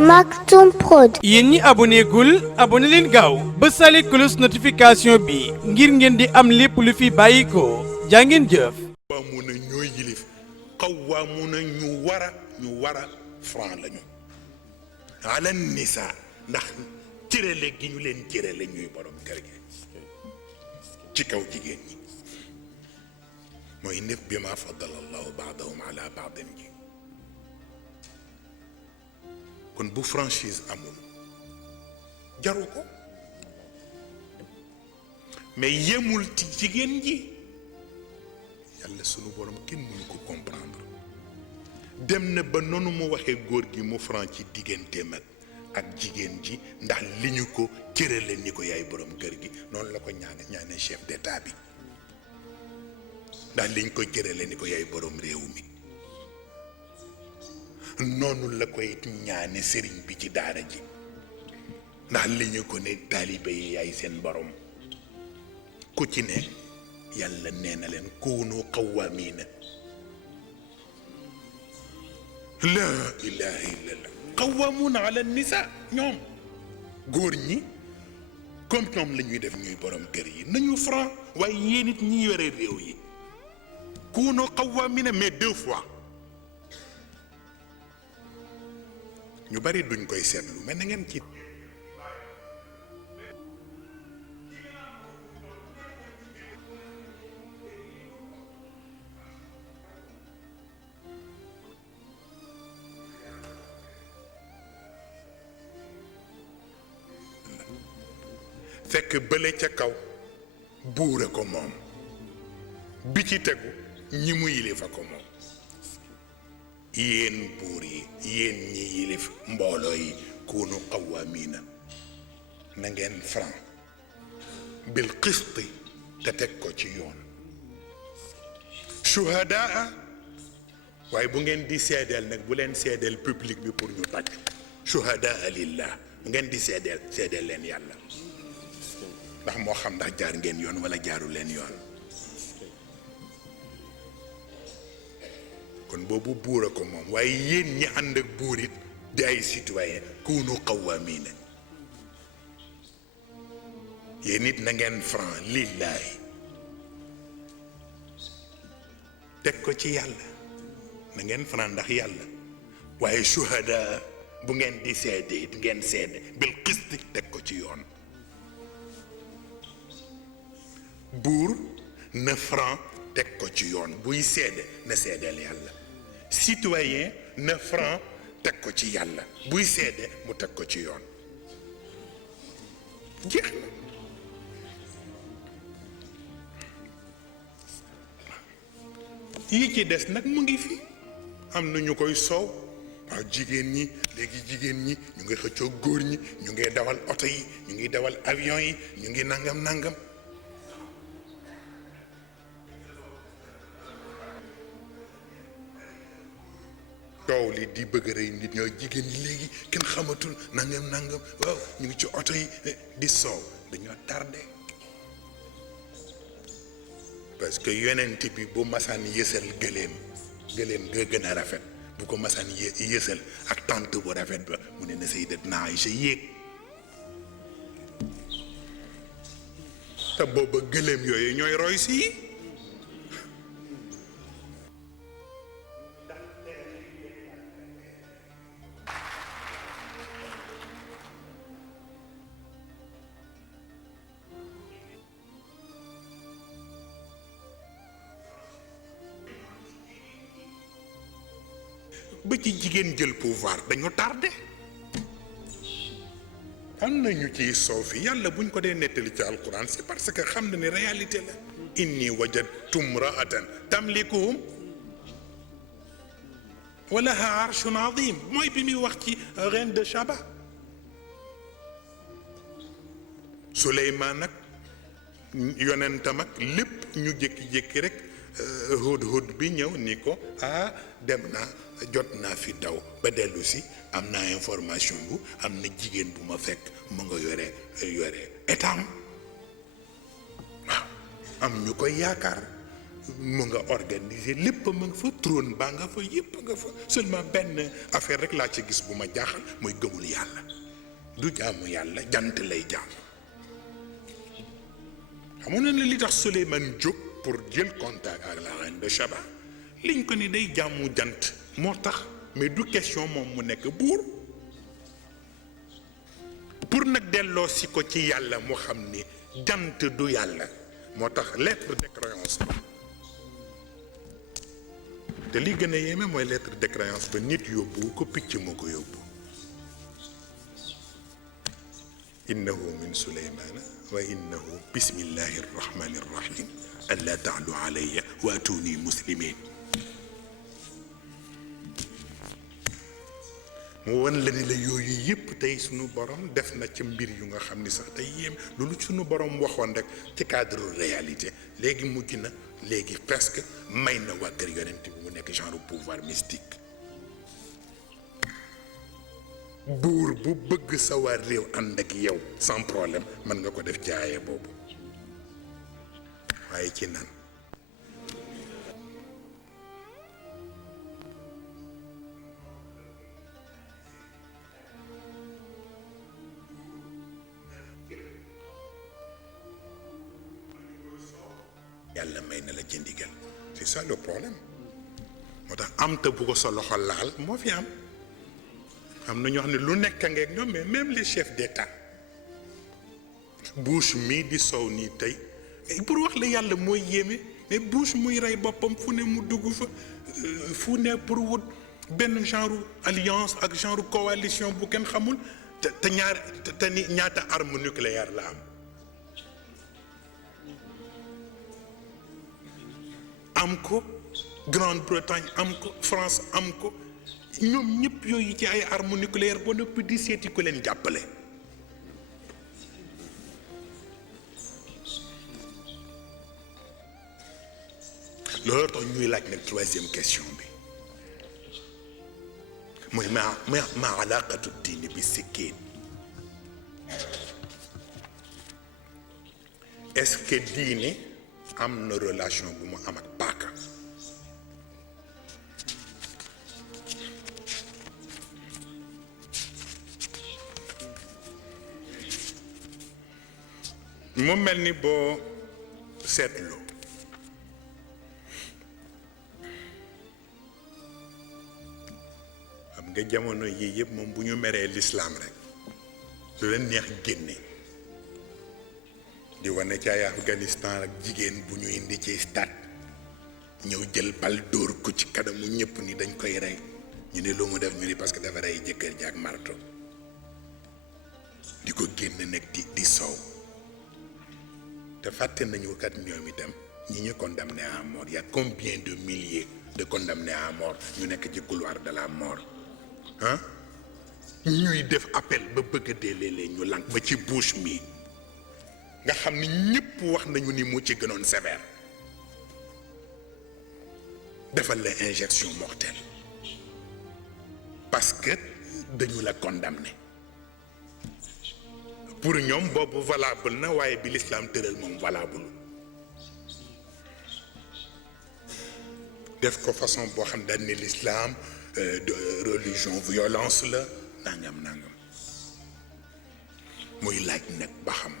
Maktoum Prod. yéen ñi aboné gul aboné leen gaaw ba sale cloche notification bi ngir ngeen di am lépp lu fi bàyyi ko jaa ngeen jëf. qawwaamuuna ñooy yilif qawwaamuuna ñu war a franc lañu ala nisa ndax cërale gi ñu leen cërale ñuy borom kër gi ci kaw jigéen ñi mooy népp bi ma faddala allahu baadahum ala baadin ji kon bu franchise amul jaru ko mais yemul ci jigéen ji yàlla sunu borom kenn mënu ko comprendre dem na ba noonu mu waxee góor gi mu franc ci digganteem ak jigéen ji ndax li ñu ko cërale ni ko yaay borom kër gi noonu la ko ñaane chef d'état bi ndax liñ ko cërale ni ko yaay borom réew mi noonu la koy ñaane sëriñ bi ci daara ji ndax li ñu ko ne taalibe yi yaay seen borom ku ci ne yàlla nee na leen kuunu qawwaamiina laa ilaaha illallah qawwaamuuna ala nisa ñoom góor ñi comme ñoom la ñuy def ñuy borom kër yi nañu franc waaye yéen it ñi yore réew yi kuunu qawwaamiina mais 2 fois ñu bari duñ koy seetlu mais na ngeen ci fekk bële ca kaw buura ko moom bi ci tegu ñi mu yilifa ko moom yéen buur yi yéen ñi yilif mbooloo yi kuunu qawwaamiina na ngeen franc bil qisti te teg ko ci yoon shuhadaa waaye bu ngeen di seedeel nag bu leen seedeel public bi pour ñu tàcc shuhadaa lillah bu ngeen di seedeel leen yàlla ndax moo xam ndax jaar ngeen yoon wala jaaru leen yoon kon boobu buur a ko moom waaye yéen ñi ànd ak buur it di ay citoyen kuunu qawwaamiina yéen it na ngeen franc lillaahi teg ko ci yàlla na ngeen franc ndax yàlla waaye shuhada bu ngeen di seede it ngeen seede bil qisti teg ko ci yoon buur na franc teg ko ci yoon buy seede na seedeel yàlla citoyen na franc teg ko ci yàlla buy seede mu teg ko ci yoon jeex na yi ci des nag mu ngi fi am na ñu koy soow waaw jigéen ñi léegi jigéen ñi ñu ngi xëccoo góor ñi ñu ngi dawal oto yi ñu ngi dawal avion yi ñu ngi nangam coow li di bëgg rey nit ñoo jigéen ñi léegi kenn xamatul nangam waaw ñu ngi ci oto yi di soow dañoo tardé parce que yonent bi bu masaan yësal gëléem ga gën a rafet bu ko masaan yësal ak tànt bu rafet ba mu ne na Sayyidatuna Aïcha yéeg te booba gëléem yooyu ñooy roy si ba ci jigéen jël pouvoir dañu tardé am na ñu ciy soofi yàlla buñ ko dee nettali ci alquran c'est parce que xam na ne réalité la inni wajadtu imra'atan tamlikuhum wa laha arshun azim mooy bi muy wax ci reine de Shaba Suleymaan nag yonentam ak lépp ñu jékki-jékki rek hud bi ñëw ni ko dem naa jot naa fi daw ba dellu si am naa information bu am na jigéen bu ma fekk mu nga yore état waaw am ñu koy yaakaar mu nga organiser lépp ma nga fa trône baa nga fa yépp nga fa seulement benn affaire rek laa ci gis bu ma jaaxal mooy gëmul yàlla du jaamu yàlla jant lay jaam xamoon na ne li tax Souleymane jóg pour jël contact ak la reine de Saba liñ ko ni day jaamu jant moo tax mais du question moom mu nekk buur pour nag delloo si ko ci yàlla mu xam ni jant du yàlla moo tax lettre de créance ba te li gën a yéeme mooy lettre de créance ba nit yóbbu ko picc moo ko yóbbu innahu min suleymaana wa innahu bismillahi rrahmani rrahim an la taalu alayya wa atuni muslimin mu wan la ni la yooyu yépp tey sunu borom def na ci mbir yu nga xam ni sax tey yéem loolu sunu borom waxoon rek ci cadre réalité léegi mujj na léegi presque may na waa kër yonent bi mu nekk genre pouvoir mystique buur bu bëgg sa waa réew ànd ak yow sans problème mën nga ko def ci aaye boobu waaye ci nan yàlla may na la ci ndigal c'est ça le problème moo tax am te bu ko sa loxo laal moo fi am na ñoo xam ne lu nekk ngeeg ñoom mais même les chefs d'État Bush mii di sow nii tey pour wax la yàlla mooy yéeme mais Bush muy rey boppam fu ne mu dugg fa fu ne pour wut benn genre alliance ak genre coalition bu kenn xamul te ni ñaata arme nucléaire la am ko Grande-Bretagne am ko France am ko ñoom ñëpp yooyu ci ay armes nucléaires ba noppi di seeti ko leen jàppale loolu tax ñuy laaj nag troisième question bi mooy ma alaqatu diini bi sikkiin est-ce que diine am na relation bu mu am ak paaka mu mel ni boo seetloo xam nga jamono yii yëpp moom bu ñu meree lislaam rek lu leen neex génne di wane ci ay Afghanistan ak jigéen bu ñu indi ci stade ñëw jël bal dóor ko ci kanamu ñëpp ni dañ koy rey ñu ne lu mu def ñu ni parce que dafa rey jëkkër ji ak marto di ko génn nag di soow te fàtte nañu kat ñoom itam ñi ñu condamné à mort y a combien de milliers de condamnés à mort ñu nekk ci couloir de la mort ah ñuy def appel ba bëgg a dee léeg-léeg ñu lànk ba ci Bush mi nga xam ni ñëpp wax nañu ni mu ci gënoon sévère defal la injection mortelle parce que dañu la condamné pour ñoom boobu valable na waaye bi l'islam tëral moom valable def ko façon boo xam dañ ne l'islam de religion violence la nangam muy laaj nag ba xam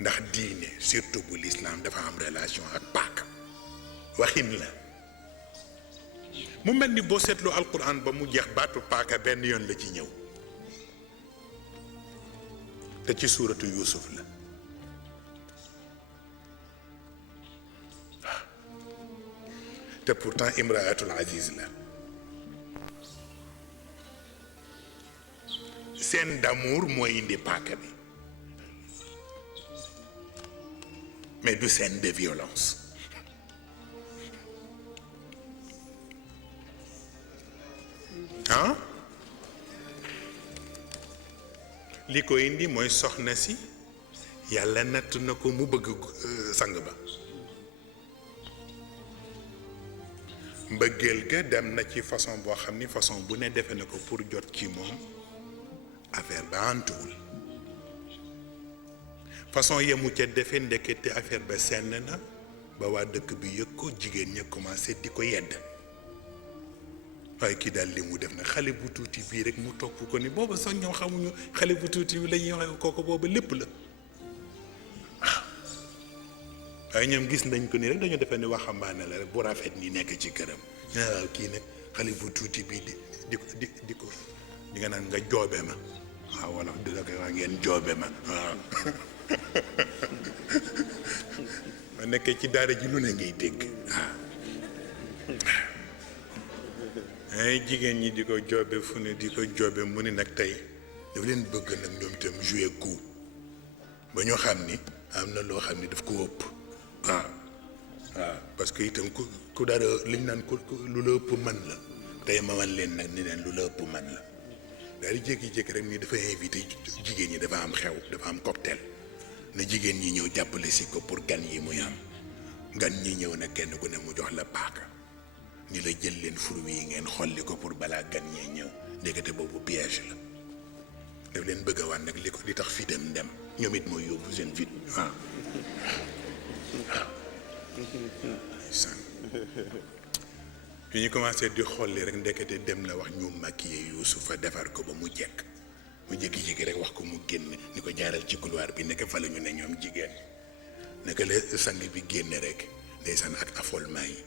ndax diine surtout bu l'islam dafa am relation ak paaka waxin la mu mel ni boo seetloo alquran ba mu jeex baatu paaka benn yoon la ci ñëw te ci suuratu Yuusuf la te pourtant imraatul aziz la scène d'amour mooy indi paaka bi mais du scène de violence ah li ko indi mooy soxna si yàlla natt na ko mu bëgg sang ba mbëggeel ga dem na ci façon boo xam ni façon bu ne defe na ko pour jot ci moom affaire ba antuwul façon yemu ca defe ndekete affaire ba senn na ba waa dëkk bi yëg ko jigéen ña commencé di ko yedd waaye kii daal li mu def nag xale bu tuuti bii rek mu topp ko ni booba sax ñoom xamuñu xale bu tuuti bi la ñuy wax kooku booba lépp la waaye ñoom gis nañ ko ni rek dañu defee ni waxambaane la rek bu rafet ni nekk ci këram waaw kii nag xale bu tuuti bii di ko di nga naan nga joobe ma waaw wala di la koy wax ngeen joobe ma waaw ma nekkee ci daara ji lu ne ngay dégg waaw ay jigéen ñi di ko joobe fu ne di ko joobe mu ni nag tey daf leen bëgg nag ñoom itam jouer coup ba ñu xam ni am na loo xam ni daf ko ëpp waaw waaw parce que itam ku dara liñ naan ku lu la ëpp man la tey ma wan leen nag ni leen lu la ëpp man la daal di jékki-jékki rek ni dafa invité jigéen ñi dafa am xew dafa am cocktail na jigéen ñi ñëw jàppale si ko pour gan yi muy am gan ñi ñëw nag kenn ku ne mu jox la paaka ni la jël leen fruit yi ngeen xolli ko pour balaa gan ñee ñëw ndekete boobu piège la daf leen bëgg a wan nag li tax fitam dem ñoom it mooy yóbbu seen fit waaw yu ñu commencé di xolli rek ndekete dem na wax ñu maquillé Yuusufa defar ko ba mu jekk mu jékki-jékki rek wax ko mu génn ni ko jaaral ci couloir bi nekk fa la ñu ne ñoom jigéen naka la sang bi génn rek ndeysaan ak affolement yi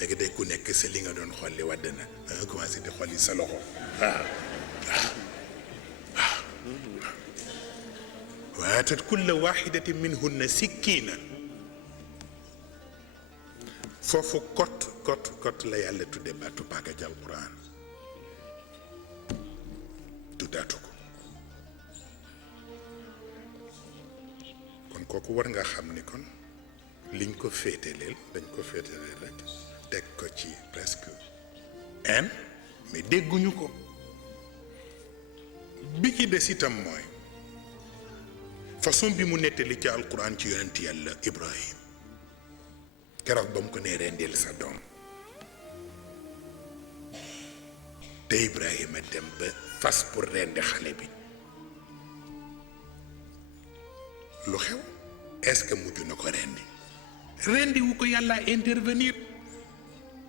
nekk day ku nekk sa li nga doon xolli wadd na da nga commencé di xolli sa loxo waaw waatat kulla waxidatin minhunna sikkiina foofu kot la yàlla tudde baatu paaka ci alquran tuddaatu ko kon kooku war nga xam ni kon liñ ko féeteleel dañ ko féeteleel rek teg ko ci presque mais dégguñu ko bi ci des itam mooy façon bi mu nettali ci alquran ci yonent yàlla Ibrahim keroog ba mu ko nee rendil sa doom te Ibrahima dem ba fas pour rendi xale bi lu xew est-ce que mujj na ko rendi wu ko yàlla intervenir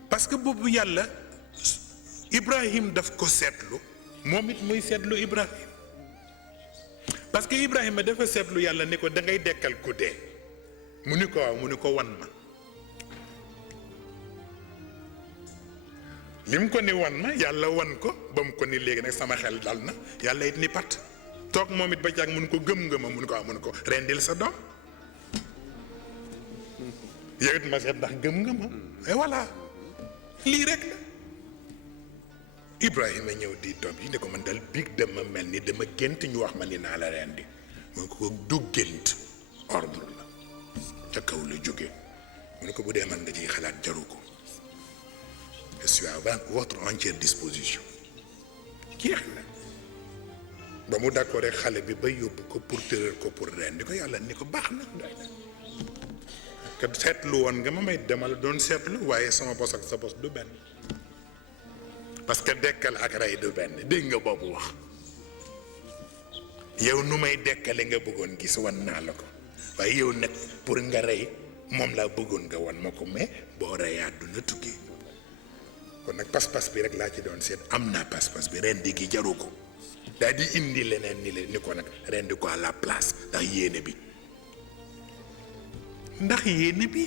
parce que boobu yàlla Ibrahim daf ko seetlu moom it muy seetlu Ibrahim parce que Ibrahima dafa seetlu yàlla ni ko da ngay dekkal ku dee mu ni ko waaw mu ni ko wan ma lim ko ni wan ma yàlla wan ko ba mu ko ni léegi nag sama xel dal na yàlla it ni pat toog moom it ba jàng mun ko gëm nga ma mun ko waaw mun ko rendil sa doom yow it ma seet ndax gëm nga ma et voilà lii rek la Ibrahima ñëw di doom yi ne ko man dal biig dama mel ni dama gént ñu wax ma ni naa la rendi mun ko du gént ordre la ca kaw la jóge mu ne ko bu dee man nga ciy xalaat jaru ko je suis à votre entière disposition jeex na ba mu d'accord rek xale bi ba yóbbu ko pour tëral ko pour rendi ko yàlla ni ko baax na doy na kat seetlu woon nga ma may demal doon seetlu waaye sama bos ak sa bos du benn parce que dekkal ak rey du benn dégg nga boobu wax yow nu may dekkale nga bëggoon gis wan naa la ko waaye yow nag pour nga rey moom laa bëggoon nga wan ma ko mais boo reyaat du na tukki kon nag pas-pas bi rek laa ci doon seet am naa pas-pas bi rendi gi jaru ko daal di indi leneen ni ko nag rendi ko à la place ndax yéene bi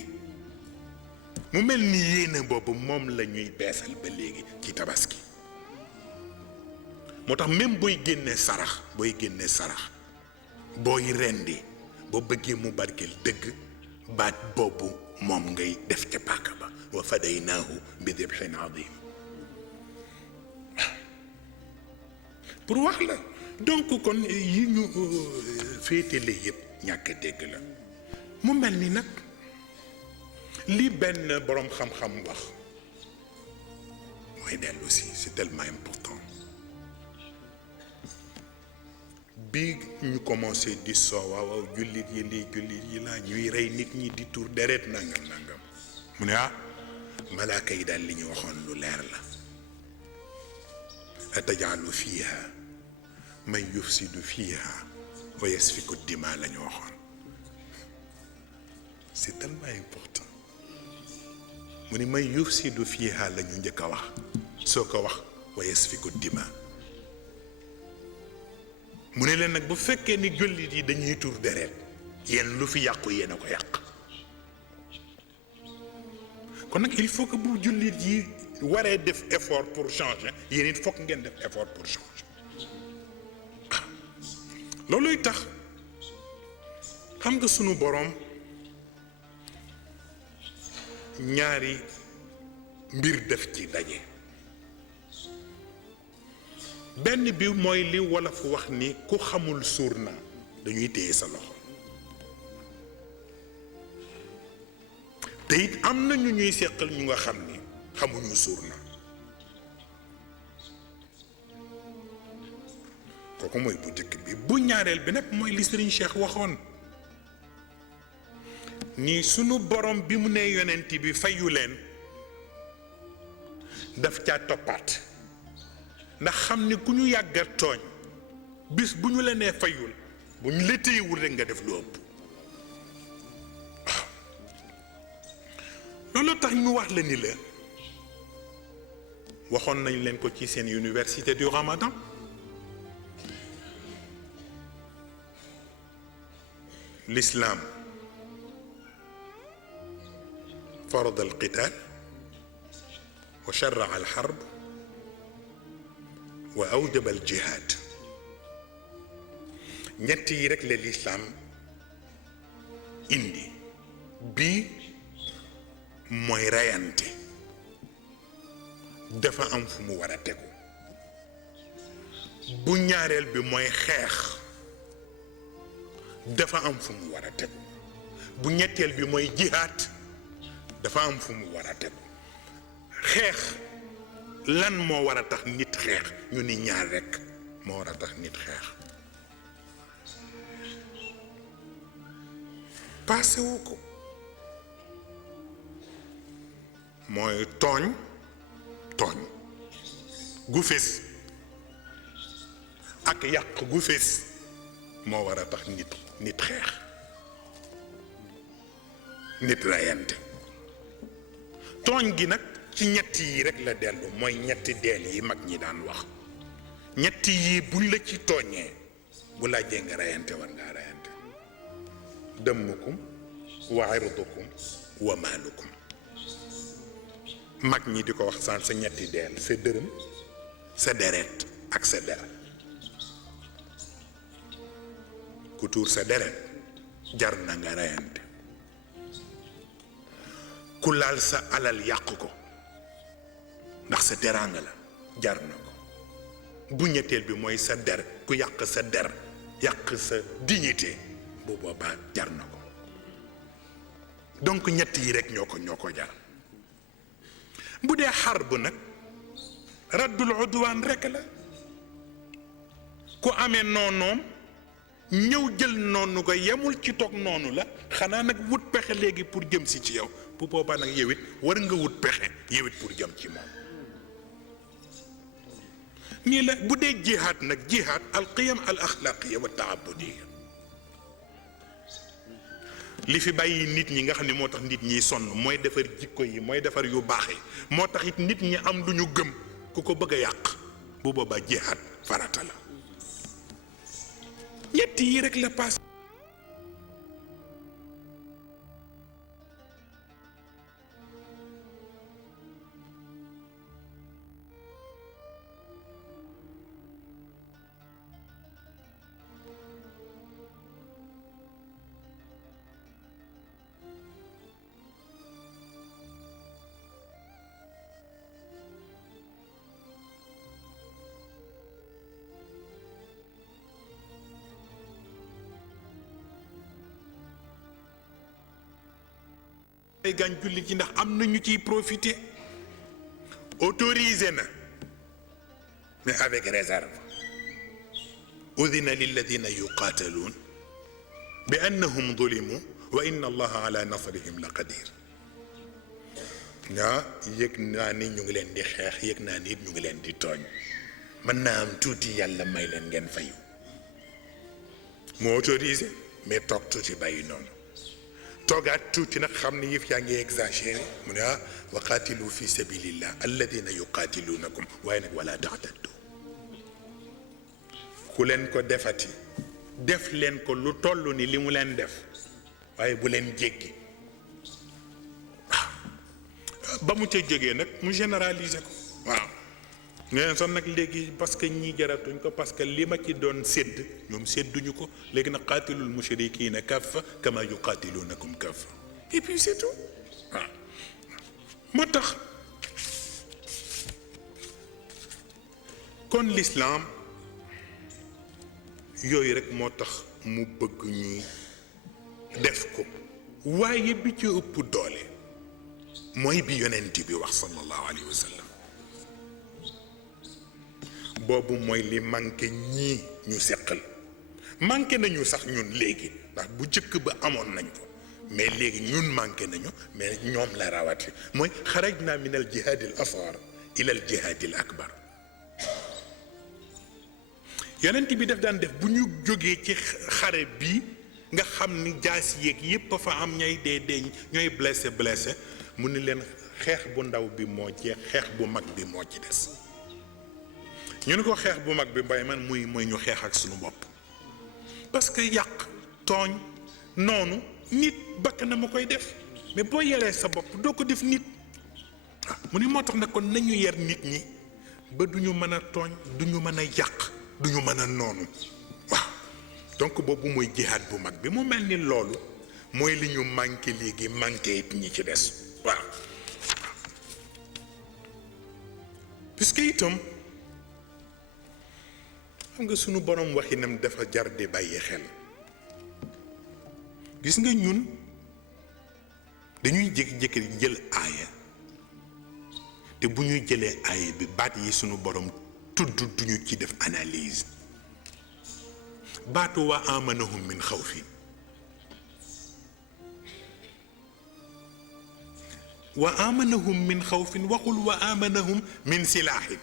mu mel ni yéene boobu moom la ñuy beesal ba léegi ci tabaski moo tax même booy génnee sarax booy rendi boo bëggee mu barkeel dëgg baat boobu moom ngay def ca paaka ba wa fadaynaahu bi dibhin adim pour wax la donc kon yi ñu féetale yëpp ñàkk dégg la mu mel ni nag li benn boroom xam-xam wax mooy dellu si c'est tellement important bi ñu commencé di waaw jullit yi laa ñuy rey nit ñi di tuur deret nangam mu ne malaaka yi daal li ñu waxoon lu leer la atajalu fiha man yufsidu fiha wa yasfiku dima la ñu waxoon c'est tellement important mu ni may yufsidu fiiha la ñu njëkk a wax soo ko wax wa yasfiku dima mu ne leen nag bu fekkee ni jullit yi dañuy tuur deret yéen lu fi yàqu yéen a ko yàq kon nag il faut que bu jullit yi waree def effort pour changer yéen it fokk ngeen def effort pour changer looluy tax xam nga sunu boroom ñaari mbir def ci daje benn bi mooy li wolof wax ni ku xamul suur na dañuy téye sa loxo te it am na ñu ñuy seqal ñu nga xam ni xamuñu suur na kooku mooy bu jëkk bi bu ñaareel bi nag mooy li Serigne Cheikh waxoon ni sunu borom bi mu ne yonent bi fayu leen daf caa toppaat ndax xam ni ku ñu yàgga tooñ bis bu ñu la nee fayul bu ñu la téyewul rek nga def lu ëpp waaw loolu tax ñu wax la ni la waxoon nañ leen ko ci seen université du Ramadan l'islam فرض القتال وشرع الحرب وأوجب الجهاد ñett yi rek la lislaam indi bii mooy reyante dafa am fu mu war a tegu bu ñaareel bi mooy xeex dafa am fu mu war a tegu bu ñetteel bi mooy jihaad dafa am fu mu war a tegu xeex lan moo war a tax nit xeex ñu ni ñaar rekk moo war a tax nit xeex paase wu ko mooy tooñ gu fés ak yàq gu fés moo war a tax nit xeex nit rayante tooñ gi nag ci ñetti yi rek la dellu mooy ñetti deel yi mag ñi daan wax ñetti yi buñ la ci tooñee bu laajee nga reyante war ngaa reyante dëmmukum wa irdukum wa maalukum mag ñi di ko wax san sa ñetti deel sa dërëm sa deret ak sa der ku tuur sa deret jar na nga reyante ku laal sa alal yàq ko ndax sa teraanga la jar na ko bu ñetteel bi mooy sa der ku yàq sa der yàq sa dignité bu boobaa jar na ko donc ñett yi rek ñoo ko jar bu dee xarb nag raddul udwaan rek la ku amee noonoom ñëw jël noonu ko yemul ci toog noonu la xanaa nag wut pexe léegi pour jëm si ci yow bu boobaa nag yow it war nga wut pexe yow it pour jëm ci moom nii la bu dee jihaad nag jihaad al qiyam al axlaaqiya wa taabudiya li fi bàyyi nit ñi nga xam ne moo tax nit ñiy sonn mooy defar jikko yi mooy defar yu baax yi moo tax it nit ñi am lu ñu gëm ku ko bëgg a yàq bu boobaa jihaad farata la ñett yi rek la paas ay gaañ jullit yi ndax am na ñu ciy profiter autorisé na mais avec réserve udina lilladina yuqaataluun bi annahum zulimu wa inna allaha ala nasrihim la qadir nga yëg naa ni ñu ngi leen di xeex yëg naa ni ñu ngi leen di tooñ mën naa am tuuti yàlla may leen ngeen fayu moo autorisé mais toog tuuti bàyyi noonu toogaat tuuti nag xam ne yëf yaa ngi exagéré mu ne wa qaatilu fi sabilillah alladina yuqaatilunakum waaye nag wala taxtaddu ku leen ko defati def leen ko lu toll ni li mu leen def waaye bu leen jéggi ba mu ca jógee nag mu généraliser ko waaw ngeen son nag léegi parce que ñii jaratuñ ko parce que li ma ci doon sédd ñoom sédduñu ko léegi nag qaatilul mushrikiina kaffa kama yuqaatilunakum kaffa et puis c'est tout waaw moo tax kon l'islam yooyu rek moo tax mu bëgg ñuy def ko waaye bi ci ëpp doole mooy bi yonent bi wax sallallahu alayhi wa sallam boobu mooy li manqué ñii ñu seqal manqué nañu sax ñun léegi ndax bu jëkk ba amoon nañ ko mais léegi ñun manqué nañu mais ñoom la rawati mooy xarajna min al jihaad al asghar ila al jihaad al akbar yonent bi daf daan def bu ñu jógee ci xare bi nga xam ni jaas yéeg yépp fa am ñay dee ñooy blessé mu ni leen xeex bu ndaw bi moo jeex xeex bu mag bi moo ci des ñu ni ko xeex bu mag bi mbay man mooy ñu xeex ak suñu bopp parce que yàq tooñ noonu nit bakk na ma koy def mais boo yaree sa bopp doo ko def nit mu ni moo tax nag kon nañu yar nit ñi ba duñu mën a tooñ duñu mën a yàq duñu mën a noonu waaw donc boobu mooy jihaad bu mag bi mu mel ni loolu mooy li ñu manqué léegi manqué it ñi ci des waaw puisque itam xam nga sunu borom waxinam dafa jar di bàyyi xel gis nga ñun dañuy jékki-jékki jël aaya te bu ñuy jëlee aaya bi baat yi sunu borom tudd duñu ci def analyse baatu wa amanahum min xawfin wa amanahum min xawfin waxul wa amanahum min silaahin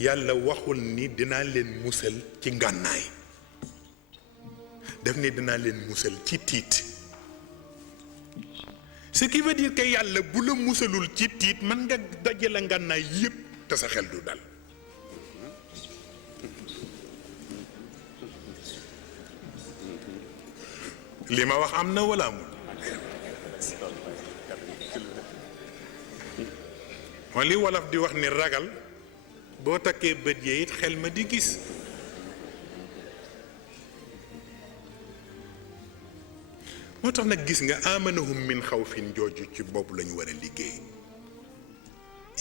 yàlla waxul ni dinaa leen musal ci ngànnaay daf ni dinaa leen musal ci tiit ce qui veut dire que yàlla bu la musalul ci tiit mën nga dajale ngànnaay yépp te sa xel du dal li ma wax am na wala amul moo li wolof di wax ni ragal boo takkee bët yee it xel ma di gis moo tax nag gis nga amanahum min xawfin jooju ci boobu lañu war a liggéey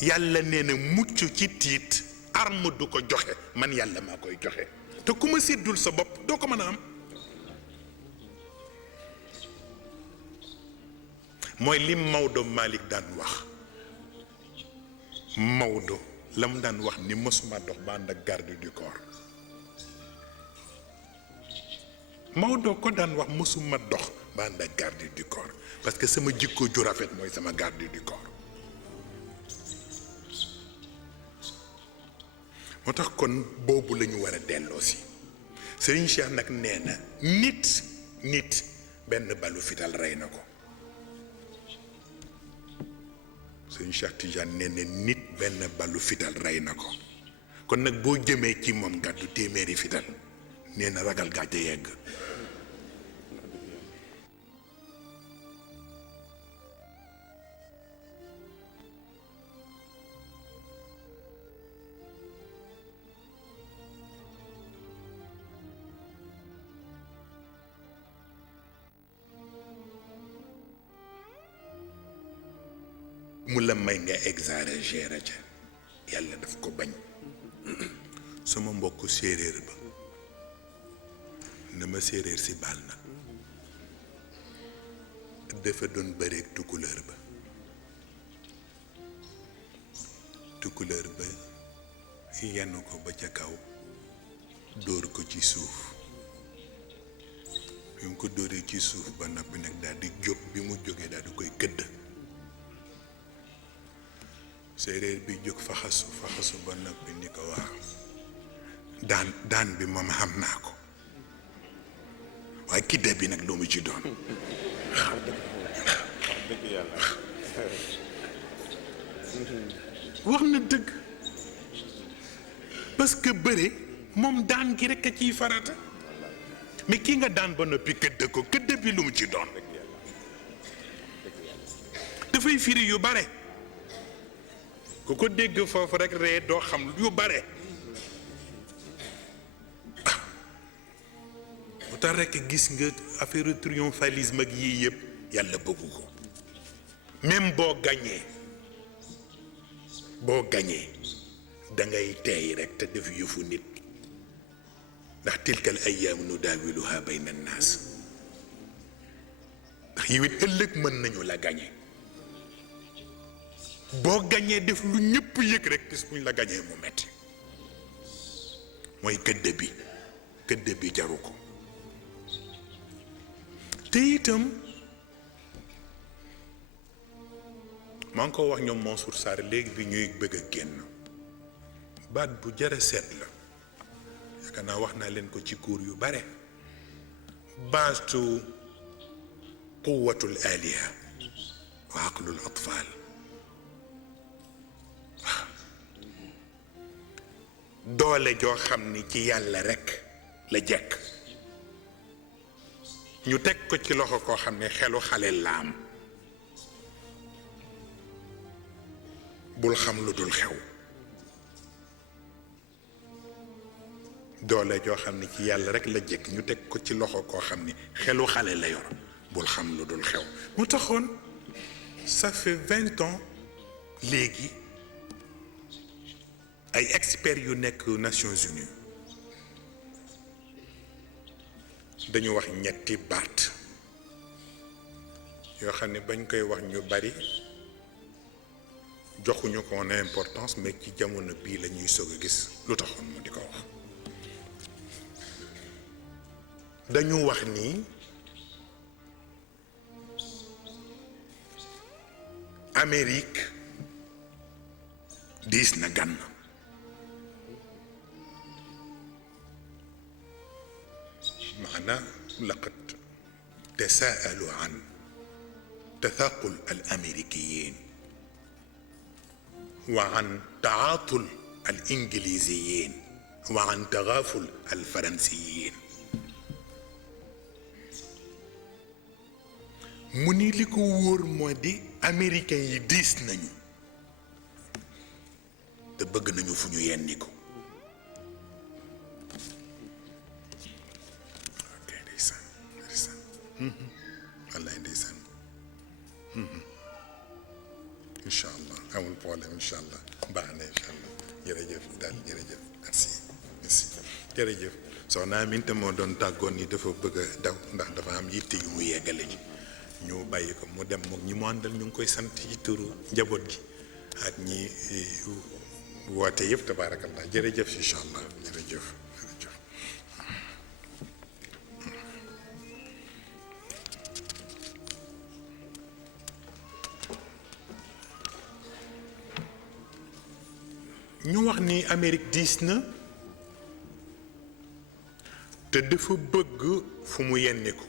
yàlla nee na mucc ci tiit arme du ko joxe man yàlla maa koy joxe te ku ma séddul sa bopp doo ko mën a am mooy li Maodo Malick daan wax Maodo la mu daan wax ni mësuma dox ba ànd ak garde du corps Maodo ko daan wax mësuma dox ba ànd ak garde du corps parce que sama jikko ju rafet mooy sama garde du corps moo tax kon boobu la ñu war a delloo si Serigne Cheikh nag nee na nit benn balu fital rey na ko Serigne Cheikh Tidiane nee na nit benn balu fital rey na ko kon nag boo jëmee ci moom gàddu téeméeri fital nee na ragal gàcce yegg mu la may nga exagéré ca yàlla daf ko bañ sama mbokk séeréer ba na ma séeréer si baal na dafa doon bëreeg tukkuleur ba yenn ko ba ca kaw dóor ko ci suuf bi mu ko dóoree ci suuf ba noppi nag daal di jóg bi mu jógee daal di koy këdd séeréer bi jóg faxasu ba noppi ni ko waaw daan bi moom xam naa ko waaye kidde bi nag lu mu ci doon wax na dëgg parce que bëre moom daan gi rekk a ciy farata mais kii nga daan ba noppi këdd ko këdd bi lu mu ci doon dafay firi yu bare ku ko dégg foofu rekk ree doo xam yu bare bu tax rekk gis nga affaire triomphalisme ak yii yëpp yàlla bëggu ko même boo gañee da ngay teey rekk te def yëfu nit ndax tilkal ayyaamu nudaawiluhaa bayna nnaas ndax yow it ëllëg mën nañu la gañe boo gañee def lu ñëpp yëg rekk bis buñ la gañee mu metti mooy këdd bi jaru ko te itam maa ngi ko wax ñoom Mansour Sarr léegi bi ñuy bëgg a génn baat bu jara seet la yaakaar naa wax naa leen ko ci cours yu bare baatu quwwatul aliha wa aqlul atfal doole joo xam ni ci yàlla rekk la jekk ñu teg ko ci loxo koo xam ne xelu xale la am bul xam lu dul xew doole joo xam ne ci yàlla rekk la jekk ñu teg ko ci loxo koo xam ne xelu xale la yor bul xam lu dul xew mu taxoon ça fait 20 ans léegi ay experts yu nekk Nations Unies dañu wax ñetti baat yoo xam ne bañ koy wax ñu bari joxuñu ko woon importance mais ci jamono bii la ñuy soog a gis lu taxoon mu di ko wax dañu wax ni Amérique diis na gan maana laqad tasaalu an tathaqul al amérikiyin wa an taatul al ingiliziyin wa an tagaaful al faransiyin mu ni li ko wóor moo di américains yi diis nañu te bëgg nañu fu ñu yenni ko ok ndeysaan ndeysaan wallaay ndeysaan incha allah amul problème incha allah baax na incha allah jërëjëf daal jërëjëf merci merci jërëjëf soxna Aminta moo doon tàggoon ni dafa bëgg a daw ndax dafa am yitte yu mu yeggale ji ñu bàyyi ko mu dem moom ñi mu àndal ñu ngi koy sant ci turu njaboot gi ak ñi woote yëpp tabaarakallah jërëjëf incha allah jërëjëf jërëjëf ñu wax ni Amérique diis na te dafa bëgg fu mu yenni ko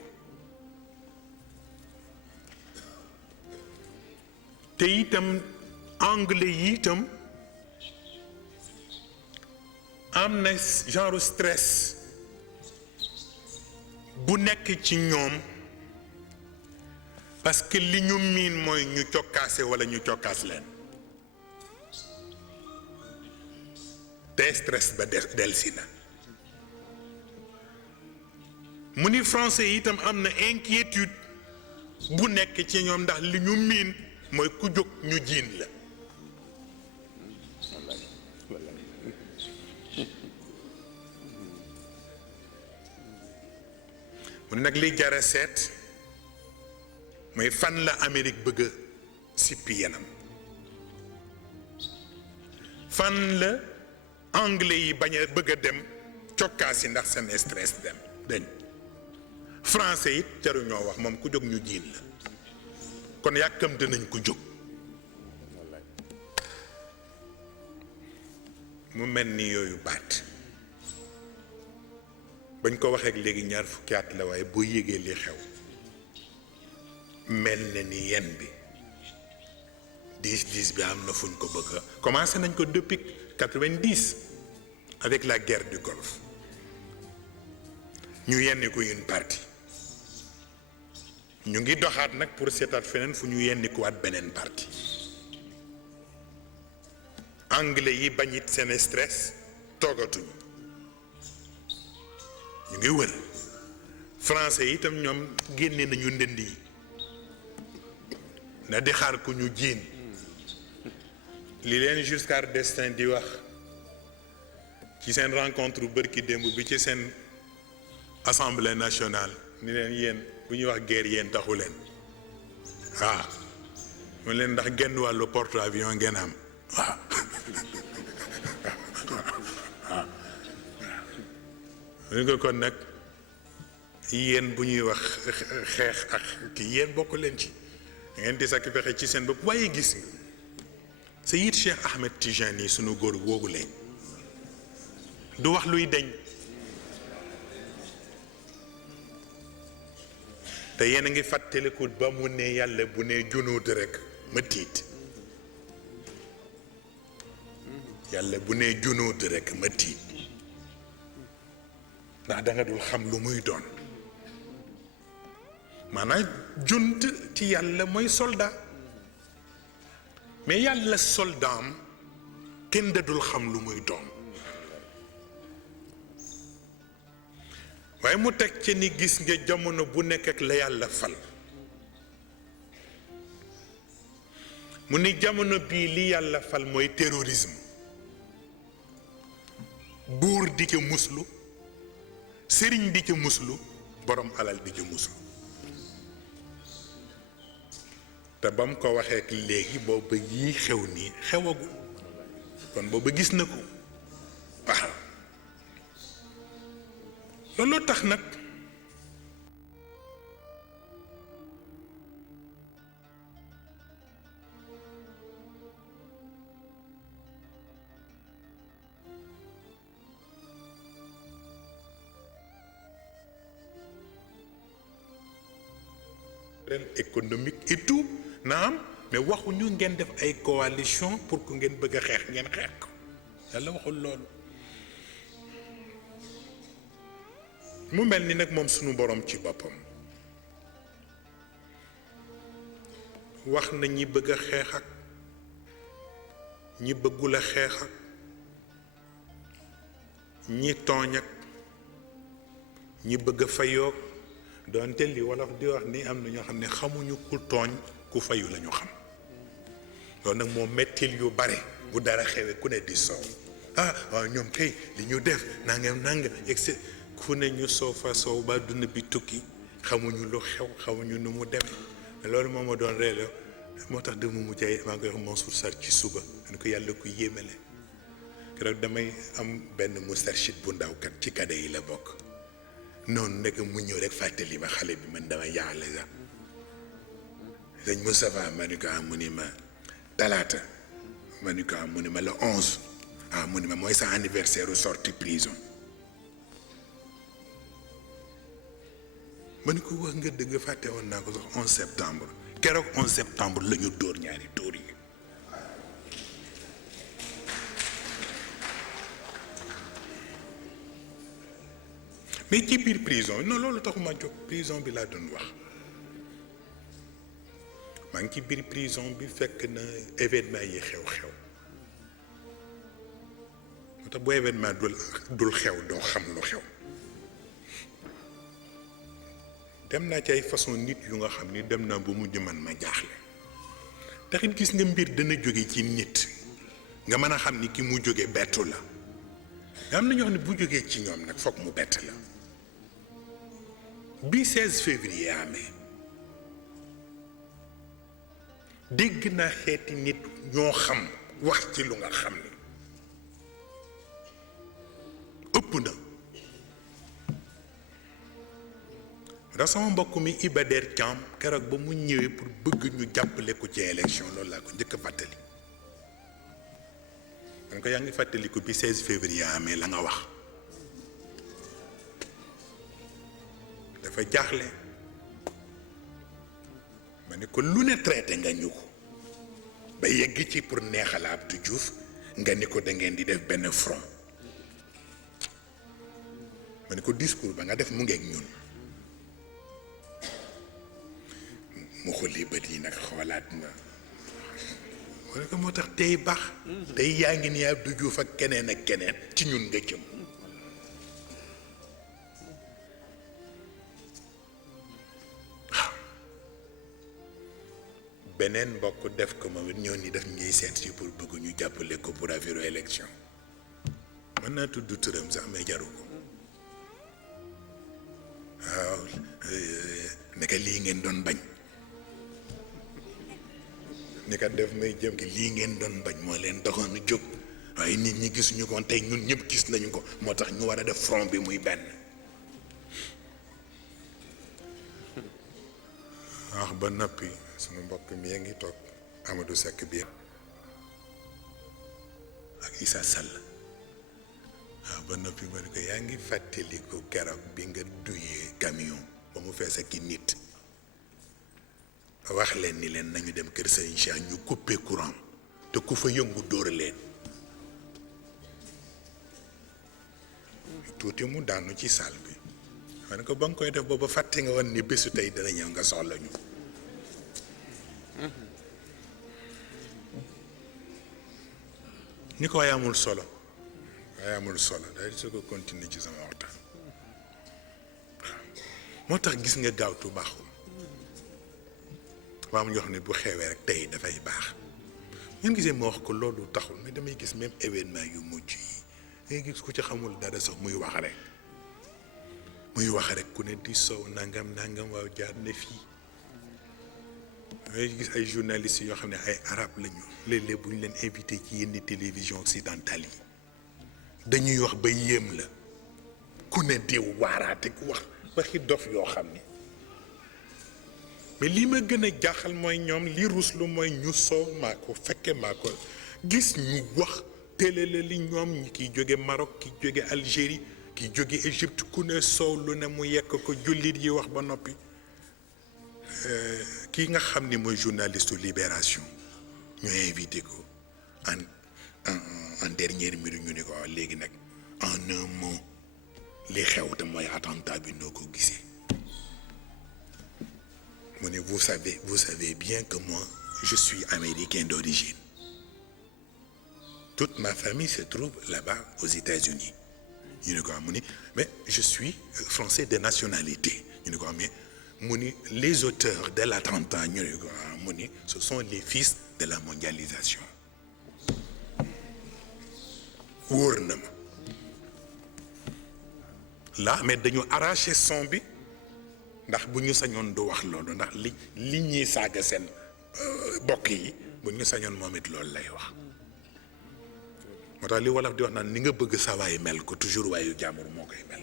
te itam anglais yi itam am na genre stress bu nekk ci ñoom parce que li ñu miin mooy ñu cokkaase walla ñu cokkaas leen te stress ba delsi na mu ni français yi itam am na inquiétude bu nekk ci ñoom ndax li ñu miin mooy ku jóg ñu jiin la mu nag li jara seet mooy fan la Amérique bëgg a sippi yenam fan la anglais yi bañ a bëgg a dem cokkaasi ndax seen stress dem dañ français it jaruñoo wax moom ku jóg ñu jiin la kon yàkkamte nañ ko jóg mu mel ni yooyu baat bañ ko waxee léegi ñaar fukki at la waaye boo yégee li xew mel na ni yen bi 10 bi am na fuñ ko bëgg a commencé nañ ko depuis 90 avec la guerre du Golfe ñu yenni ko une partie ñu ngi doxaat nag pour seetaat feneen fu ñu yenni ko waat beneen partie anglais yi bañit seen stress toogatuñu ñu ngi wër français yi itam ñoom génne nañu ndënd yi na di xaar ku ñu jiin li leen Giscard d'Estaing di wax ci seen rencontre bërki démb bi ci seen assemblée nationale ni leen yéen bu ñuy wax guerre yéen taxu leen waaw mu leen ndax genn wàllu porte avions ngeen am waaw ñu ko kon nag yéen bu ñuy wax xeex ak kii yéen bokk leen ci ngeen di sakki pexe ci seen bopp waaye gis nga Seyid Cheikh Ahmed Tijani sunu góor woogu leen du wax luy deñ te yéen a ngi fàttaliku ba mu ne yàlla bu ne junuud rek ma tiit yàlla bu ne junuud rek ma tiit ndax da nga dul xam lu muy doon maanaam junt ci yàlla mooy soldat mais yàlla soldaam kenn da dul xam lu muy doon waaye mu teg ci ni gis nga jamono bu nekk ak la yàlla fal mu ni jamono bii li yàlla fal mooy terrorisme buur di ca muslu sëriñ di ca muslu borom alal di ca muslu te ba mu ko waxee léegi booba yii xew nii xewagu kon booba gis na ko waaw looloo tax nag économique et tout naam mais waxuñu ngeen def ay coalition pour que ngeen bëgg a xeex ngeen xeex ko yàlla waxul loolu mu mel ni nag moom sunu borom ci boppam wax na ñi bëgg a xeex ak ñi bëggul a xeex ak ñi tooñ ak ñi bëgg a fayoog doonte li wolof di wax ni am na ñoo xam ne xamuñu ku tooñ ku fayu la ñu xam loolu nag moo mettil yu bare bu dara xewee ku ne di soow waaw ñoom kay li ñu def nangam egsi fu ne ñu soow fa soow ba dund bi tukki xamuñu lu xew xamuñu nu mu demee loolu moo ma doon reeloo moo tax dama mu jaay maa ngi koy wax Mansour Sarr ci suba man ko yàlla ku yéemale keroog damay am benn mustarchid bu ndaw kat ci kade yi la bokk noonu nekk mu ñëw rek fàttali ma xale bi man dama yaaxle sax sëñ Moustapha ma ni ko mu ni ma talaata ma ni ko mu ni ma le 11 mu ni ma mooy sa anniversaire u sortie prison ma ni ko wax nga dëgg fàtte woon naa ko sax 11 septembre keroog 11 septembre la ñu dóor ñaari dóor yi mais ci biir prison non loolu taxuma jóg prison bi laa doon wax maa ngi ci biir prison bi fekk na événement yi xew-xew moo tax bu événement dul xew doo xam lu xew dem naa ci ay façon nit yu nga xam ni dem naa ba mujj man ma jaaxle taxit gis nga mbir dana jóge ci nit nga mën a xam ni ki mu jóge bettu la nga am na ñoo xam ne bu jógee ci ñoom nag foog mu bett la bi 16 février amee dégg naa xeeti nit ñoo xam wax ci lu nga xam ni ëpp na ndax sama mbokk mi Iba Der Thiam keroog ba mu ñëwee pour bëgg ñu jàppale ko ci élection loolu laa ko njëkk a fàttali man ko yaa ngi fàttaliku bi 16 février amee la nga wax dafa jaaxle ma ne ko lu ne traité nga ñu ko ba yegg ci pour neexal Abdou Diouf nga ni ko da ngeen di def benn front ma ne ko discours ba nga def mu ngeeg ñun mu xulli bët yi nag xoolaat ma wala ko moo tax tey baax tey yaa ngi ni Abdou Diouf ak keneen ci ñun nga jëm waaw beneen mbokk def ko moom it ñëw ni daf ñuy seet si pour bëgg ñu jàppale ko pour affaire élection mën naa tudd turam sax mais jaru ko waaw naka lii ngeen doon bañ ni kat def may jëm ki lii ngeen doon bañ moo leen doxoon jóg waaye nit ñi gisuñu ko tey ñun ñëpp gis nañu ko moo tax ñu war a def front bi muy benn wax ba noppi sunu mbokk mi yaa ngi toog Amadou Seck biir ak Issa Sall waaw ba noppi ma ne ko yaa ngi fàttaliku keroog bi nga duyee camion ba mu fees ak i nit wax leen ni leen nañu dem kër Serigne Cheikh ñu coupé courant te ku fa yëngu dóor leen tuuti mu daanu ci salle bi ma ne ko ba nga koy def booba fàtte nga woon ni bésu tey dana ñëw nga soxla ñu ni ko waaye amul solo daal di ko continuer ci sama waxtaan moo tax gis nga gaawtu baaxul waa mu ñoo xam ne bu xewee rek tey dafay baax ngeen gisee ma wax ko loolu taxul mais damay gis même événement yu mujj yi ngay gis ku ci xamul dara sax muy wax rek ku ne di sow nangam waaw jaar ne fii ngay gis ay journalistes yoo xam ne ay arab lañu léeg-léeg bu ñu leen invité ci yenn télévision occidentale yi dañuy wax ba yéem la ku ne di waaraate ku wax waxi dof yoo xam ne mais lii ma gën a jaaxal mooy ñoom li ruslu mooy ñu soow maa ko fekke maa ko gis ñu wax télé la li ñoom ñi kiy jóge Maroc ki jóge Algérie ki jóge Égypte ku ne soow lu ne mu yekk ko jullit yi wax ba noppi kii nga xam ni mooy journaliste Libération ñu invité ko en dernière minute ñu ne ko waaw léegi nag en un mot li xew te mooy attentat bi noo ko gisee mu ne vous savez bien que moi je suis américain d'origine toute ma famille se trouve là-bas aux États-Unis ñu ne ko mu ni mais je suis français de nationalité ñu ne ko mais mu ni les auteurs de l'attentat ñu ne ko mu ni ce sont les fils de la mondialisation wóor na ma là mais dañu arraché son bi ndax bu ñu sañoon du wax loolu ndax li ñuy saaga seen bokk yi bu ñu sañoon moom it loolu lay wax moo tax li wolof di wax naan ni nga bëgg sa waay mel ko toujours waayu jàmbur moo koy mel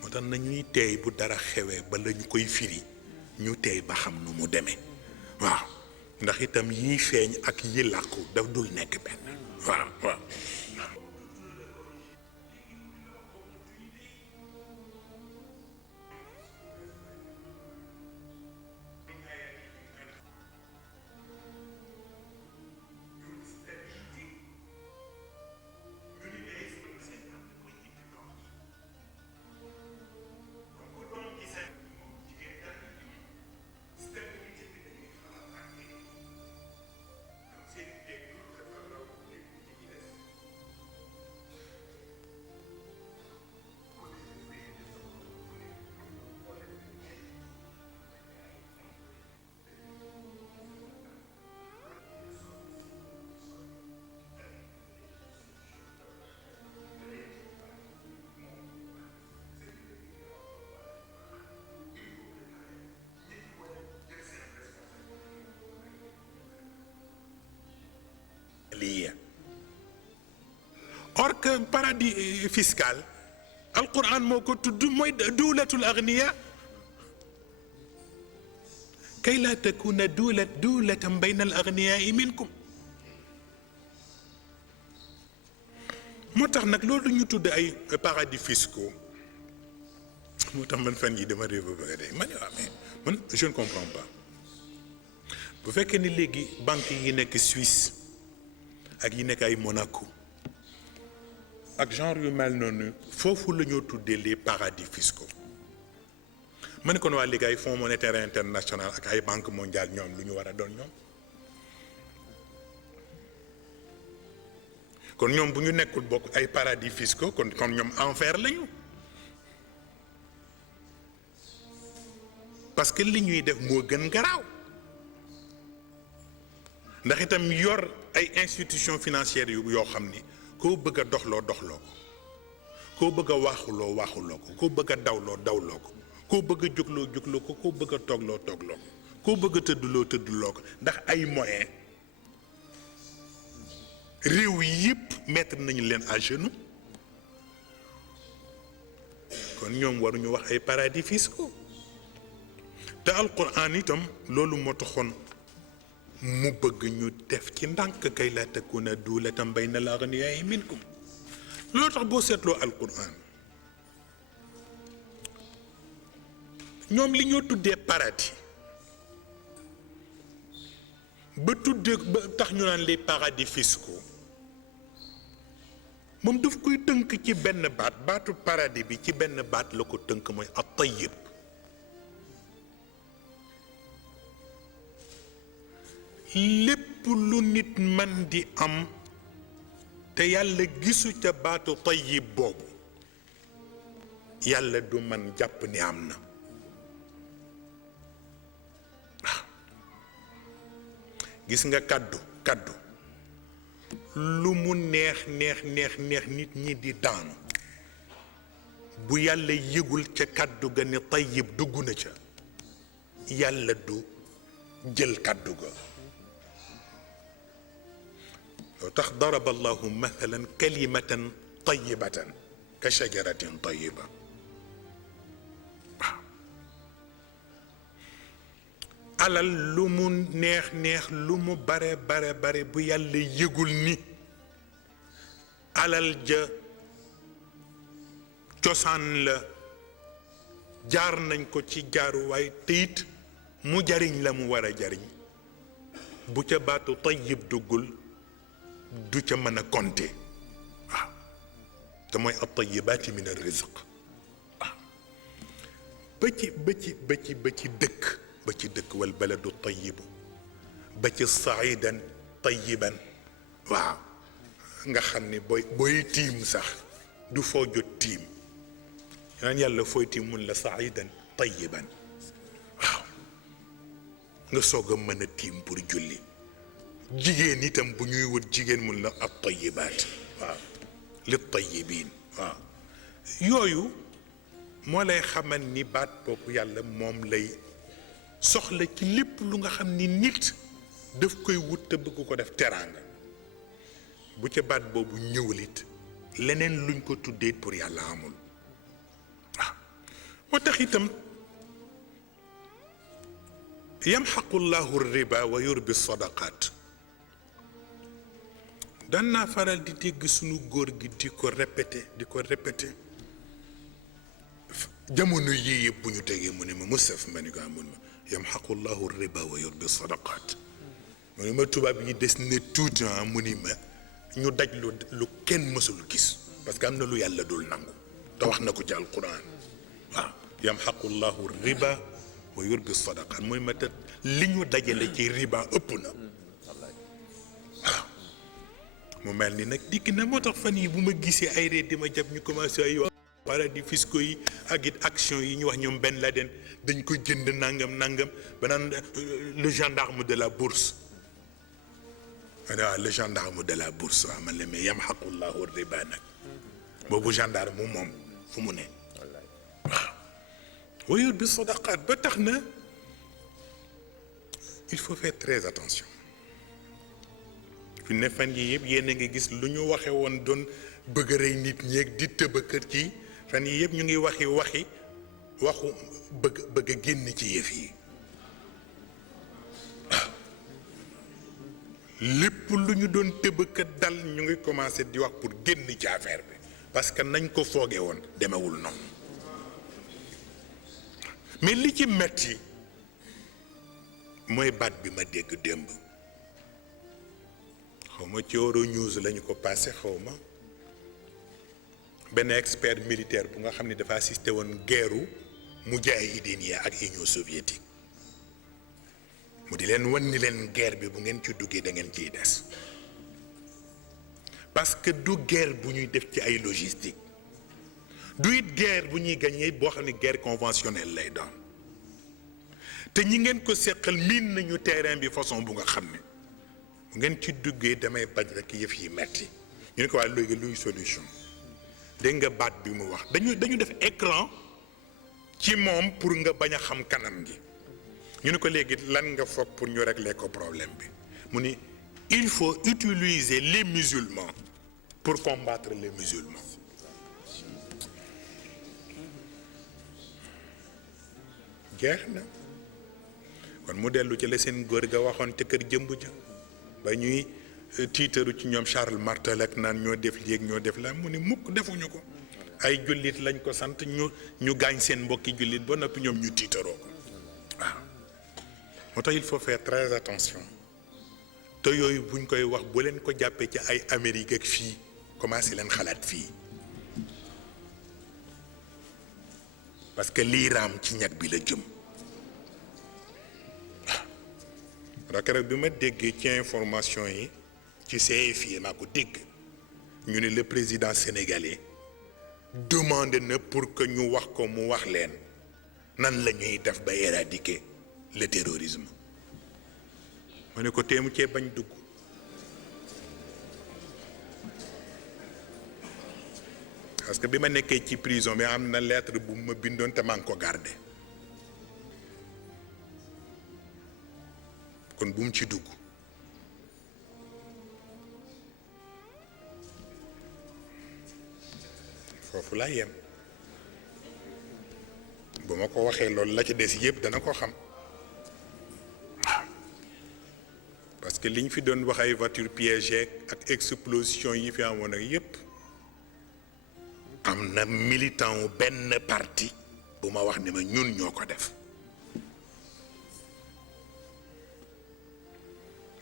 moo tax nañuy teey bu dara xewee ba la ñu koy firi ñu teey ba xam nu mu demee waaw ndax itam yiy feeñ ak yi làqu daf dul nekk benn waaw or que paradis fiscal alquran moo ko tudd mooy duulatul agniya kay laa takuna duulatan bayna al agniyaa minkum moo tax nag loolu ñu tudd ay paradis fiscaux moo tax man fan yi dama réew ba bëgg a dee man mais man je ne comprends pas bu fekkee ni léegi banque yi nekk Suisse ak yi nekk ay Monaco ak genre yu mel noonu foofu la ñoo tuddee les paradis fiscaux ma ne kon waa léegi ay fonds monétaire international ak ay banque mondiale ñoom lu ñu war a doon ñoom kon ñoom bu ñu nekkul bokk ay paradis fiscaux kon ñoom enfer lañu parce que li ñuy def moo gën garaaw ndax itam yor ay institutions financières yoo xam ni koo bëgg a doxloo ko koo bëgg a waaxuloo ko koo bëgg a dawloo ko koo bëgg a jógloo ko koo bëgg a toogloo ko koo bëgg a tëddloo ko ndax ay moyens réew yëpp mettre nañu leen à genoux kon ñoom waruñu wax ay paradis fiscaux te alquran itam loolu moo taxoon mu bëgg ñu def ci ndànk kay la takuna duulatan bayna al aghniyaa minkum loolu tax boo seetloo alquran ñoom li ñoo tuddee paradis ba tax ñu naan les paradis fiscaux moom daf koy tënk ci benn baatu paradis bi ci benn baat la ko tënk mooy at-tayyib lépp lu nit man di am te yàlla gisu ca baatu tayyib boobu yàlla du man jàpp ni am na waaw gis nga kaddu lu mu neex nit ñi di daanu bu yàlla yëgul ca kaddu ga ni tayyib dugg na ca yàlla du jël kaddu ga loo tax daraba allahu mathalan kalimatan tayyibatan ka shajaratin tayyiba waaw alal lu mu neex lu mu bare bu yàlla yëgul ni alal ja cosaan la jaar nañ ko ci jaaruwaay te it mu jariñ la mu war a jariñ bu ca baatu tayyib duggul du ca mën a compter waaw te mooy at-tayyibaati min ar-rizq waaw ba ci dëkk wal baladu tayyibu ba ci saidan tayyiban waaw nga xam ne booy tiim sax du foo jot tiim naan yàlla fooy tiim mun la saidan tayyiban waaw nga soog a mën a tiim pour julli jigéen itam bu ñuy wut jigéen mun la at-tayyibaat waaw lit-tayyibiin waaw yooyu moo lay xamal ni baat boobu yàlla moom lay soxla ci lépp lu nga xam ni nit daf koy wut te bëgg ko def teraanga bu ca baat boobu ñëwalit leneen luñ ko tuddee pour yàlla amul waaw moo tax itam yamxaqu llahu riba wa yurbi sadaqaat daan naa faral di dégg sunu góor gi di ko répété jamono yii yëpp bu ñu tegee mu ne ma Moustapha ma ni ko amoon ma yamxaqu llahu riba wa yurbi sadaqaat mu ne ma tubaab yi des ne tout mu ni ma ñu daj lu kenn mësul gis parce que am na lu yàlla dul nangu te wax na ko ci alquran waaw yamxaqu llahu riba wa yurbi sadaqaat mooy ma te li ñu dajale ci riba ëpp na waaw mu mel ni nag dikk na moo tax fan yi bu ma gisee ay réet di ma jàpp ñu commencé ay wax paradis fiscaux yi ak it action yi ñu wax ñoom Ben Laden dañ ko jënd nangam ba naan le gendarme de la bourse waaw le gendarme de la bourse waaw man la mais yamxaqu llahu riba nag boobu gendarme moom fu mu ne waaw wa yurbi sadaqaat ba tax na il faut faire très attention fi ne fan yi yëpp yéen a ngi gis lu ñu waxe woon doon bëgg a rey nit ñeeg di tëba kër ci fan yi yëpp ñu ngi waxu bëgg a génn ci yëf yi waaw lépp lu ñu doon tëba kër dal ñu ngi commencé di wax pour génn ci affaire bi parce que nañ ko fooge woon demewul noonu mais li ci metti mooy baat bi ma dégg démb xawma ci Euronews lañu ko passé xawma benn expert militaire bu nga xam ne dafa assisté woon guerru mujahidin yi ak Union soviétique mu di leen wan ni leen guerre bi bu ngeen ci duggee da ngeen ciy des parce que du guerre bu ñuy def ci ay logistique du it guerre bu ñuy gagné boo xam ne guerre conventionnelle lay doon te ñi ngeen ko seqal miin nañu terrain bi façon bu nga xam ne bu ngeen ci duggee damay bañ rek yëf yi metti ñu ne ko waa léegi luy solution dégg nga baat bi mu wax dañu def écran ci moom pour nga bañ a xam kanam gi ñu ne ko léegi lan nga foog pour ñu régler ko problème bi mu ni il faut utiliser les musulmans pour combattre les musulmans jeex na kon mu dellu ci la seen góor ga waxoon ca kër jëmb ja ba ñuy tiitaru ci ñoom Charles Martel ak naan ñoo def léegi ñoo def la mu ni mukk defuñu ko ay jullit lañ ko sant ñu gaañ seen mbokki jullit ba noppi ñoom ñu tiitaroo ko waaw moo tax il faut faire très attention te yooyu buñ koy wax bu leen ko jàppee ci ay Amérique ak fii commencé leen xalaat fii parce que lii raam ci ñag bi la jëm waaw keroog bi ma déggee ci information yi ci CFI maa ko dégg ñu ne le président sénégalais demandé na pour que ñu wax ko mu wax leen nan la ñuy def ba éradiquer le terrorisme ma ne ko teemu cee bañ dugg parce que bi ma nekkee ci prison bi am na lettre bu ma bindoon te maa ngi ko gardé kon bu mu ci dugg foofu laa yem bu ma ko waxee loolu la ci des yëpp dana ko xam parce que liñ fi doon wax ay voiture piégée ak explosion yi fi amoon ak yëpp am na militant wu benn parti bu ma wax ni ma ñun ñoo ko def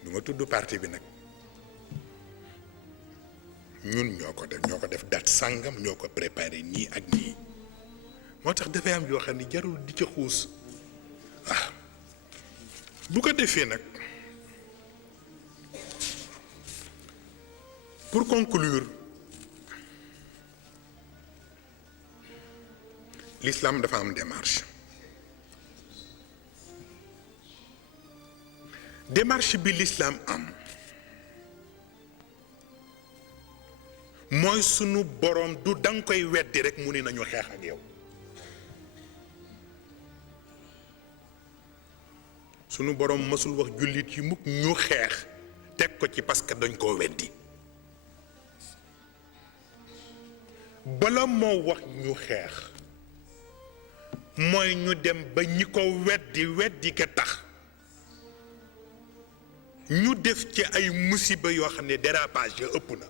du ma tudd parti bi nag ñun ñoo ko def date sàngam ñoo ko préparé nii ak nii moo tax dafay am yoo xam ne jarul di ca xuus ah bu ko defee nag pour conclure l'islam dafa am démarche bi l'islam am mooy sunu boroom du danga koy weddi rekk mu ni nañu xeex ak yow sunu boroom mësul wax jullit yi mukk ñu xeex teg ko ci parce que dañ koo weddi bala moo wax ñu xeex mooy ñu dem ba ñi ko weddi ka tax ñu def ci ay musiba yoo xam ne dérapage ya ëpp na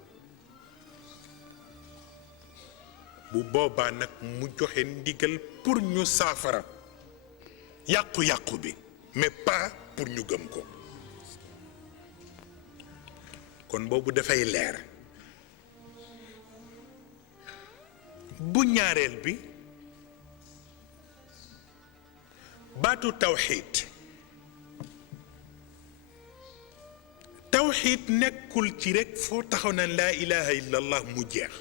bu boobaa nag mu joxe ndigal pour ñu saafara yàqu-yàqu bi mais pas pour ñu gëm ko kon boobu dafay leer bu ñaareel bi baatu tawxiid nekkul ci rekk foo taxaw na laa ilaha illallah mu jeex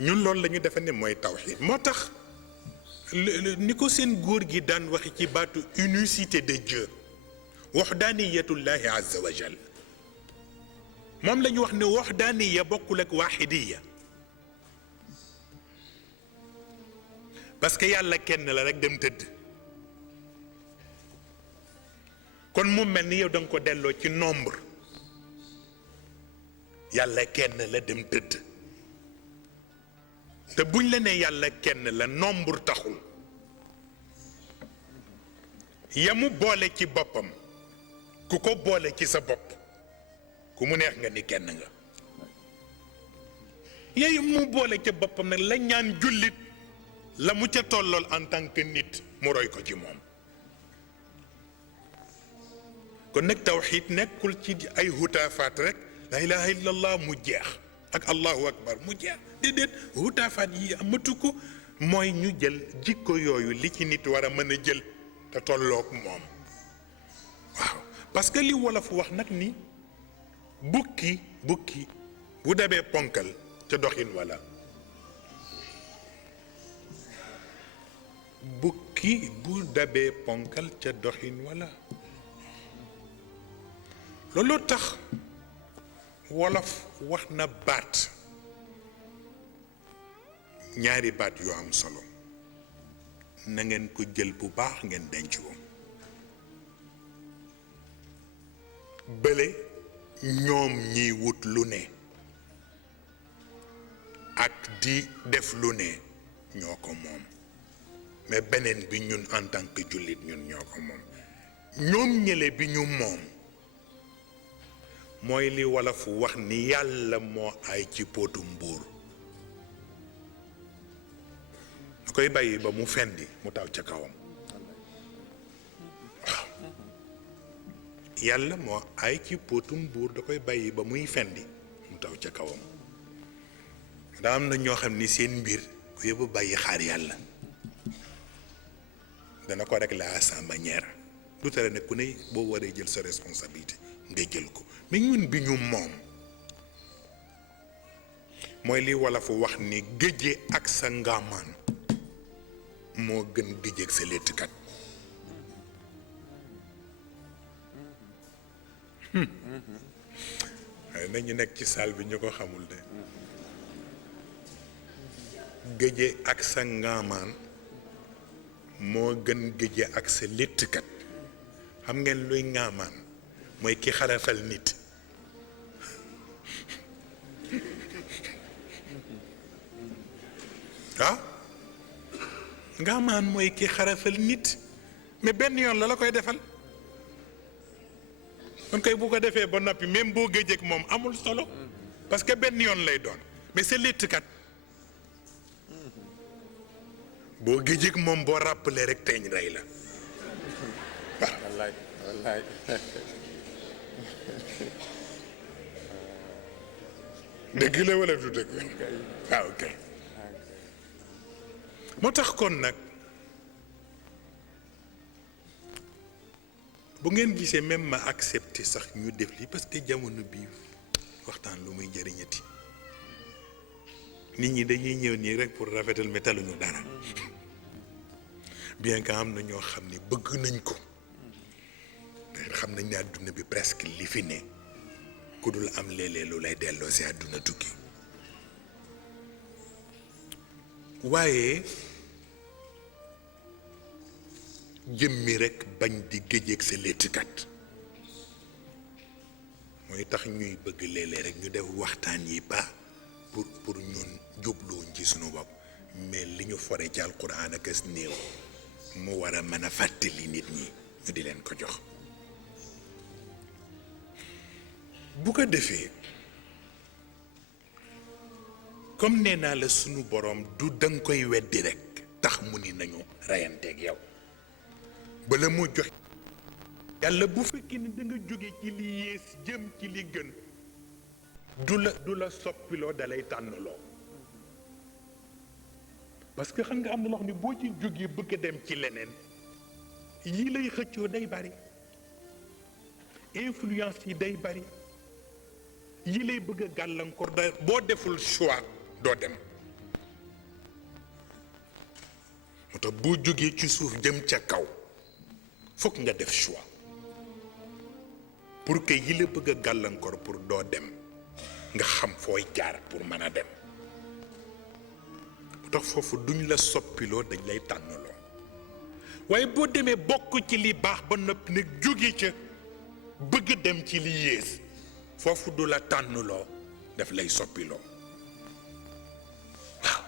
ñun loolu la ñu defe ne mooy tawxiid moo tax ni ko seen góor gi daan waxi ci baatu unicité de Dieu waxdaaniyatullahi azza wa jal moom la ñu wax ne waxdaaniya bokkul ak waaxidiya parce que yàlla kenn la rek dem tëdd kon mu mel ni yow da nga ko delloo ci nombre yàlla kenn la dem tëdd te buñ la nee yàlla kenn la nombre taxul yamu boole ci boppam ku ko boole ci sa bopp ku mu neex nga ni kenn nga yooyu mu boole ca boppam nag la ñaan jullit la mu ca tollool en tant que nit mu roy ko ci moom. kon nag tawxiid nekkul ci ay hutaafaat rek la ilaha illallah mu jeex ak allahu akbar mu jeex déedéet hutaafaat yi amatu ko mooy ñu jël jikko yooyu li ci nit war a mën a jël te tolloog moom waaw parce que li wolof wax nag ni bukki bu dabee ponkal ca doxin wala bukki bu dabee ponkal ca doxin wala loolu tax wolof wax na baat ñaari baat yu am solo na ngeen ko jël bu baax ngeen denc ko bële ñoom ñiy wut lu ne ak di def lu ne ñoo ko moom mais beneen bi ñun en tant que jullit ñun ñoo ko moom ñoom ñële bi ñu moom mooy li wolof wax ni yàlla moo ay ci póotu mbuur da koy bàyyi ba mu fendi mu taw ca kawam waaw yàlla moo ay ci póotu mbuur da koy bàyyi ba muy fendi mu taw ca kawam daa am na ñoo xam ni seen mbir ku yóbbu bàyyi xaar yàlla dana ko régler à sa manière du tere ne ku ne boo waree jël sa responsabilité nga jël ko mais ñun bi ñu moom mooy li wala fu wax ni géje ak sa ngaamaan moo gën géje ak sa léttkat waaye nañu nekk ci salle bi ñu ko xamul de géje ak sa ngaamaan moo gën géje ak sa léttkat xam ngeen luy ngaamaan mooy ki xarafal nit ah ngaamaan mooy ki xarafal nit mais benn yoon la koy defal kon koy bu ko defee ba noppi même boo géejeek moom amul solo parce que benn yoon lay doon mais sa léttkat boo géejeek moom boo rappelé rek teeñ rey la waaw wallaay wallaay dëgg la wala du dëgg waaw kay moo tax kon nag bu ngeen gisee même ma accepté sax ñu def lii parce que jamono bi waxtaan lu muy jëriñati nit ñi dañuy ñëw nii rek pour rafetal mais taluñu dara bien que am na ñoo xam ne bëgg nañ ko xam nañ ne àdduna bi presque li fi ne ku dul am léeg-léeg lu lay delloo si àdduna tukki waaye jëmmi rekk bañ di géjeeg sa léttkat mooy tax ñuy bëgg léeg-léeg rek ñu def waxtaan yi ba pour ñun jubluwuñ ci sunu bopp mais li ñu fore ci alquran ak as néew mu war a mën a fàttali nit ñi ñu di leen ko jox bu ko defee comme nee naa la sunu borom du danga koy weddi rekk tax mu ni nañu reyanteeg yow bala moo jox yàlla bu fekkee ni da nga jóge ci li yées jëm ci li gën du la soppiloo dalay tànnloo parce que xam nga am na loo xam ne boo ci jógee bëgg a dem ci leneen yii lay xëccoo day bari influence yi day bari yi lay bëgg a gàllankoor da boo deful choix doo dem moo tax boo jógee ci suuf jëm ca kaw fokk nga def choix pour que yi la bëgg a gàllankoor pour doo dem nga xam fooy jaar pour mën a dem moo tax foofu duñ la soppiloo dañ lay tànnaloo waaye boo demee bokk ci li baax ba noppi nag jóge ca bëgg dem ci li yées foofu du la tànnloo daf lay soppiloo waaw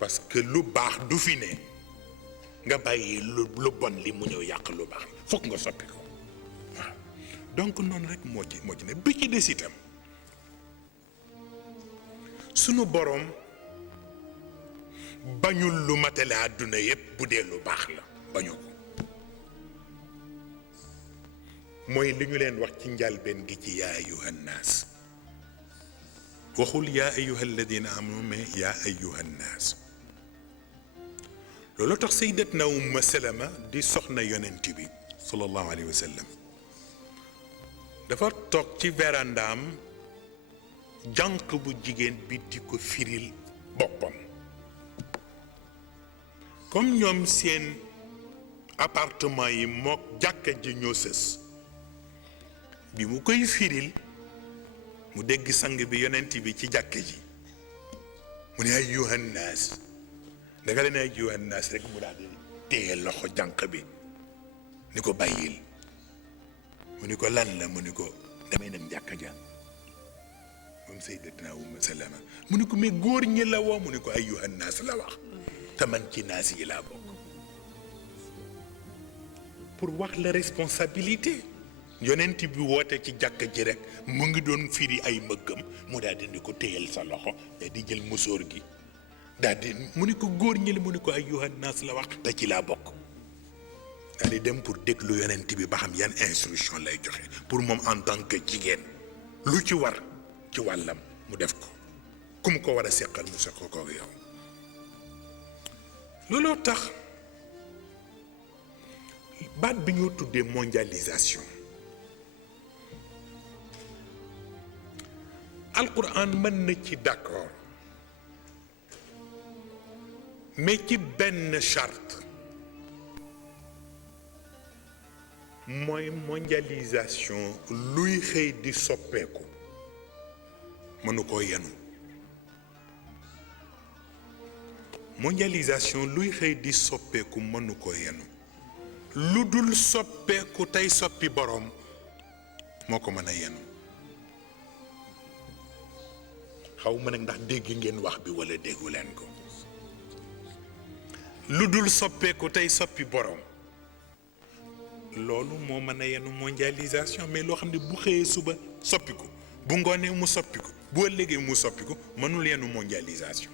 parce que lu baax du fi ne nga bàyyi lu bon li mu ñëw yàq lu baax fokk nga soppi ko waaw donc noonu rek moo ci ne bi ci des itam sunu boroom bañul lu matale àdduna yépp bu dee lu baax la bañu ko mooy li ñu leen wax ci njalbeen gi ci yaa ayuha nnaas waxul yaa ayuha alladina amanu mais yaa ayuha nnaas loolu tax sayyidatna Ummu Salama di soxna yonent bi sallallahu alayhi wa sallam dafa toog ci verandaam jànq bu jigéen bi di ko firil boppam comme ñoom seen appartement yi mook jàkka ji ñoo sës bi mu koy firil mu dégg sang bi yonent bi ci jàkka ji mu ne ayyuhan naas danga leen ayyuhan naas rek mu daal di téye loxo jànq bi ni ko bàyyil mu ni ko lan la mu ni ko damay dem jàkka ja moom sayyidatuna Ummu Salama mu ni ko mais góor ñi la woo mu ni ko ayyuhan naas la wax te man ci naas yi laa bokk pour wax la responsabilité yonent bi woote ci jàkka ji rek mu ngi doon firi ay mbëggam mu daal di ni ko téyal sa loxo te di jël musóor gi daal di mu ni ko góor ñi la mu ni ko ayyuhan naas la wax te ci laa bokk daal di dem pour déglu yonent bi ba xam yan instruction lay joxe pour moom en tant que jigéen lu ci war ci wàllam mu def ko ku mu ko war a seqal mu seq ko ak yow looloo tax baat bi ñu tuddee mondialisation alquran mën na ci d'accord mais ci benn charte mooy mondialisation luy xëy di soppeeku mënu koo yenu mondialisation luy xëy di soppeeku mënu koo yenu lu dul soppeeku tey soppi boroom moo ko mën a yenu xaw ma nag ndax dégg ngeen wax bi walla déggu leen ko lu dul soppeeku tey soppi boroom loolu moo mën a yenu mondialisation mais loo xam ne bu xëyee suba soppiku bu ngoonee mu soppiku bu ëllëgee mu soppiku mënul yenu mondialisation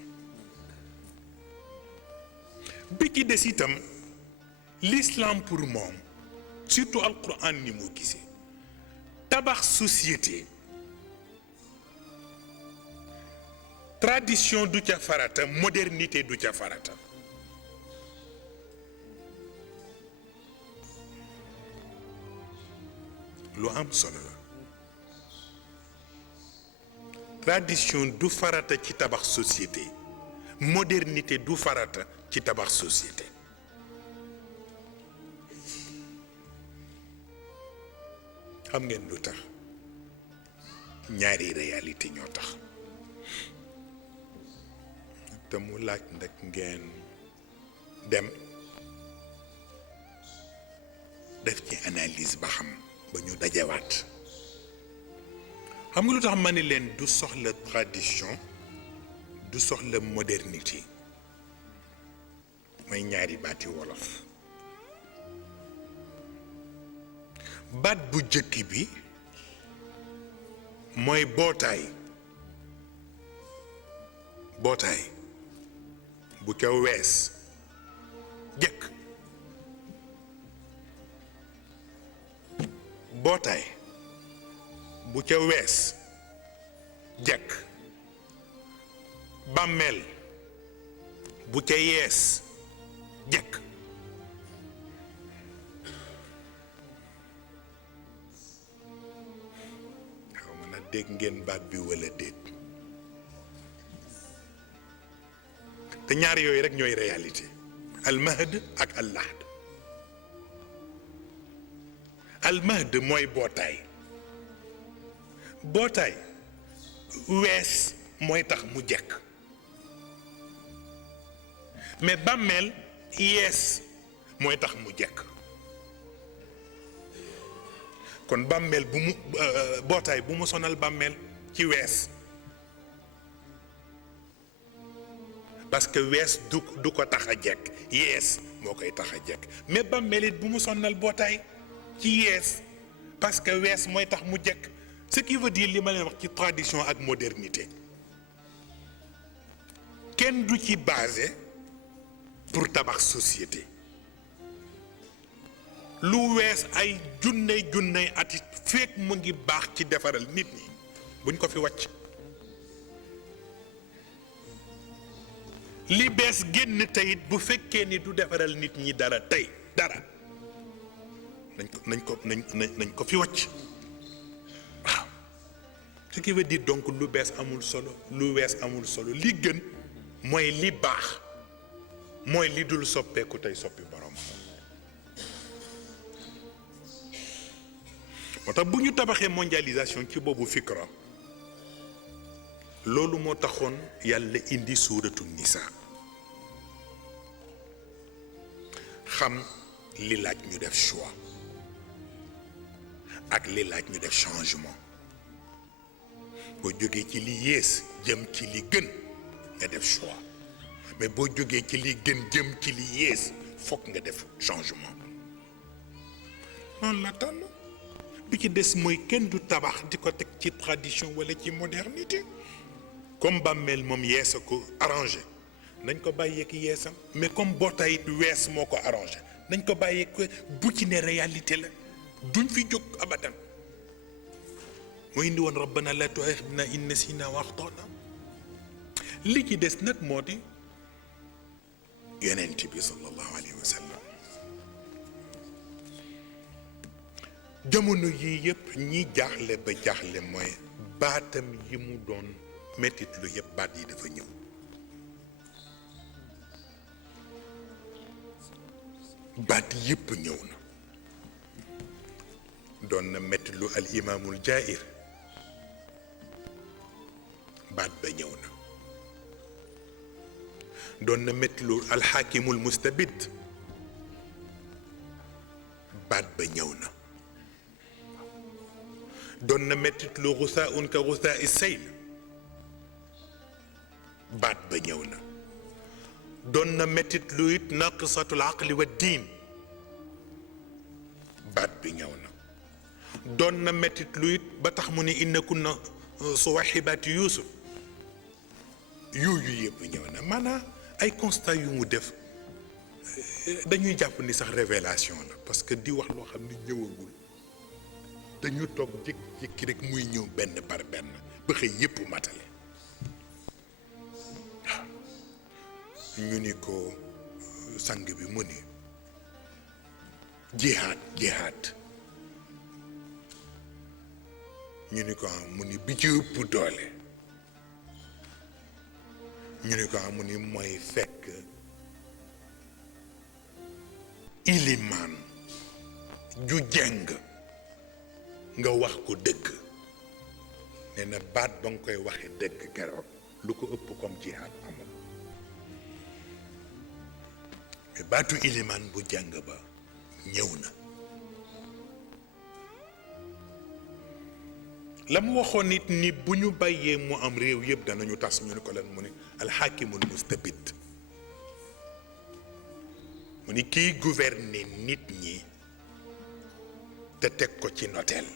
bi ci des itam l'islam pour moom surtout alquran ni mu gisee tabax société tradition du ca farata modernité du ca farata lu am solo la tradition du farata ci tabax société modernité du farata ci tabax société xam ngeen lu tax ñaari réalité ñoo tax te mu laaj nag ngeen dem def ci analyse ba xam ba ñu dajewaat xam nga lu tax ma ne leen du soxla tradition du soxla modernité mooy ñaari baati wolof baat bu jëkk bi mooy bootaay bootaay bu ca wees jëkk bootaay bu ca wees jekk bàmmeel bu ca yees jekk xaw ma na dégg ngeen baat bi walla déet te ñaar yooyu rekk ñooy réalité almahd ak allahd almahd mooy bootaay bootaay wees mooy tax mu jekk mais bàmmeel yees mooy tax mu jekk kon bàmmeel bu mu bootaay bu mu sonal bàmmeel ci wees parce que wees du ko tax a jekk yees moo koy tax a jekk mais bàmmeel it bu mu sonal bootaay ci yees parce que wees mooy tax mu jekk ce qui veut dire li ma leen wax ci tradition ak modernité kenn du ci basé pour tabax société lu wees ay junney ati fekk mu ngi baax ci defaral nit ñi buñ ko fi wàcc li bees génn teyit bu fekkee ni du defaral nit ñi dara tey dara nañ ko fi wàcc waaw ce qui veut dire donc lu bees amul solo lu wees amul solo li gën mooy li baax mooy li dul soppeeku tey soppi borom moo tax bu ñu tabaxee mondialisation ci boobu fikra loolu moo taxoon yàlla indi suuratu nisaa xam li laaj ñu def choix ak li laaj ñu def changement boo jógee ci li yées jëm ci li gën nga def choix mais boo jógee ci li gën jëm ci li yées fokk nga def changement noonu la tànn bi ci des mooy kenn du tabax di ko teg ci tradition wala ci modernité comme bàmmeel moom yeesa ko arrangé nañ ko bàyyeek yeesam mais comme bootaay it wees moo ko arrangé nañ ko bàyyeek bu ci ne réalité la duñ fi jóg abadan moo indi woon rabbana la tu'akhidna in nasina wa akhtana li ci des nag moo di yonent bi sallallahu alayhi wa sallam jamono yii yëpp ñi jaaxle ba jaaxle mooy baatam yi mu doon mettit lu yëpp baat yi dafa ñëw baat yëpp ñëw na doon na mettit lu al imaamul jaa'ir baat ba ñëw na doon na mettit lu al xaakimul mustabid baat ba ñëw na doon na mettit lu xusaa'un ka xusaa'i sayl baat ba ñëw na doon na mettit lu it naqisatul aqli wa diin baat bi ñëw na doon na mettit lu it ba tax mu ne inna kunna suwaxibaati yuusuf yooyu yëpp ñëw na maanaam ay constat yu mu def dañuy jàpp ni sax révélation la parce que di wax loo xam ni ñëwagul dañu toog jékki-jékki rek muy ñëw benn par benn ba xëy yëpp matale waaw ñu ni ko sang bi mu ni jihaad ñu ni ko mu ni bi ci ëpp doole ñu ni ko mu ni mooy fekk ilimaan ju jeng nga wax ko dëgg nee na baat ba nga koy waxe dëgg keroog lu ko ëpp comme jihaad amul mais baatu ilimaan bu jàng ba ñëw na la mu waxoon nit ni bu ñu bàyyee mu am réew yëpp danañu tas ñu ne ko lan mu ne alxaakimul mustabid mu ni kiy gouverner nit ñi te teg ko ci noteel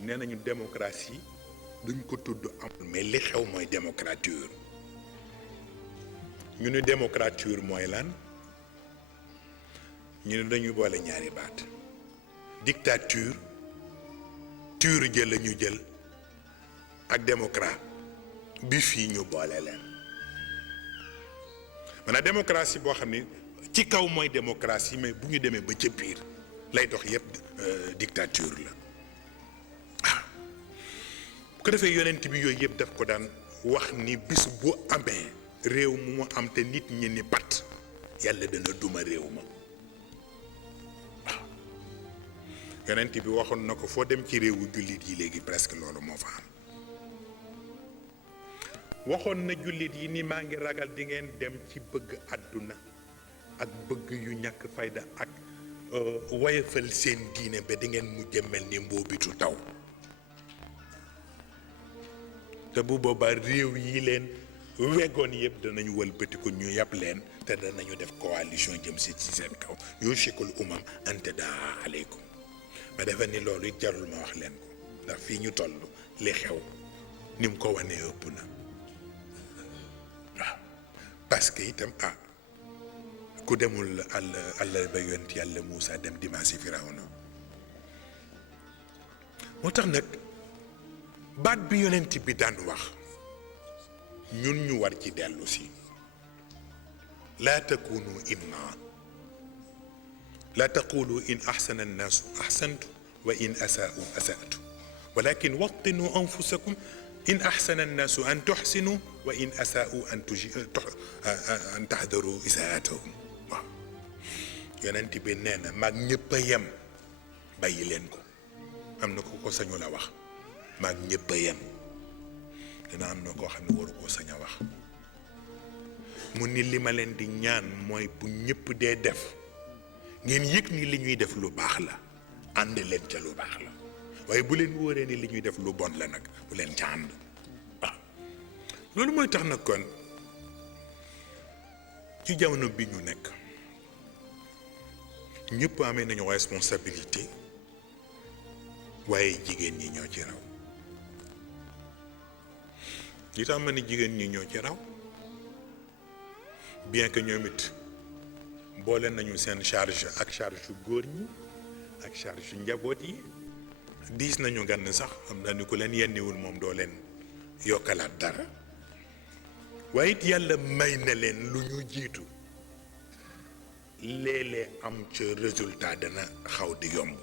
nee nañu démocratie duñ ko tudd amul mais li xew mooy démocrature ñu ne démocrature mooy lan ñu ne dañuy boole ñaari baat dictature tuur jël la ñu jël ak démocrate bi fii ñu boole leen maanaam démocratie boo xam ne ci kaw mooy démocratie mais bu ñu demee ba ca biir lay dox yëpp dictature la ko defee yonent bi yooyu yëpp daf ko daan wax ni bis bu amee réew mu mu am te nit ñi ni pat yàlla dana duma réew ma yonent bi waxoon na ko foo dem ci réewu jullit yi léegi presque loolu moo fa am waxoon na jullit yi ni maa ngi ragal di ngeen dem ci bëgg àdduna ak bëgg yu ñàkk fayda ak woyefal seen diine ba di ngeen mujj mel ni mboobitu taw te bu boobaa réew yi leen wegoon yëpp danañu wëlbati ko ñu yàpp leen te danañu def coalition jëm si ci seen kaw yushikul umam an tadaa aleykum ma defe ni loolu it jarul ma wax leen ko ndax fii ñu toll li xew ni mu ko wanee ëpp na waaw parce que itam ku demul àll ba yonent yàlla Muusa dem dimaasi Firawna moo tax nag baat bi yonent bi daan wax ñun ñu war ci dellu si laa takunu imma laa taqulu in axsana annaasu axsantu wa in asaa'u asaatu walakin wattinu anfusakum in axsana annaasu an tuxsinu wa in asaa'u an taxdaru isaatahum waaw yonent bi nee na maag ñëpp a yem bàyyi leen ko am na ko sañu la wax maag ñëpp a yem dina am na koo xam ne waru koo sañ a wax mu ni li ma leen di ñaan mooy bu ñëpp dee def ngeen yëg ni li ñuy def lu baax la ànd leen ca lu baax la waaye bu leen wóoree ni li ñuy def lu bon la nag bu leen ca ànd waaw loolu mooy tax nag kon ci jamono bi ñu nekk ñëpp amee nañu responsabilité waaye jigéen ñi ñoo ci raw li tax ma ni jigéen ñi ñoo ci raw bien que ñoom it boole nañu seen charge ak charge yu góor ñi ak charge yu njaboot yi diis nañu gann sax xam naa ni ku leen yenniwul moom doo leen yokkalaat dara waaye it yàlla may na leen lu ñu jiitu léeg-léeg am ca résultat dana xaw di yomb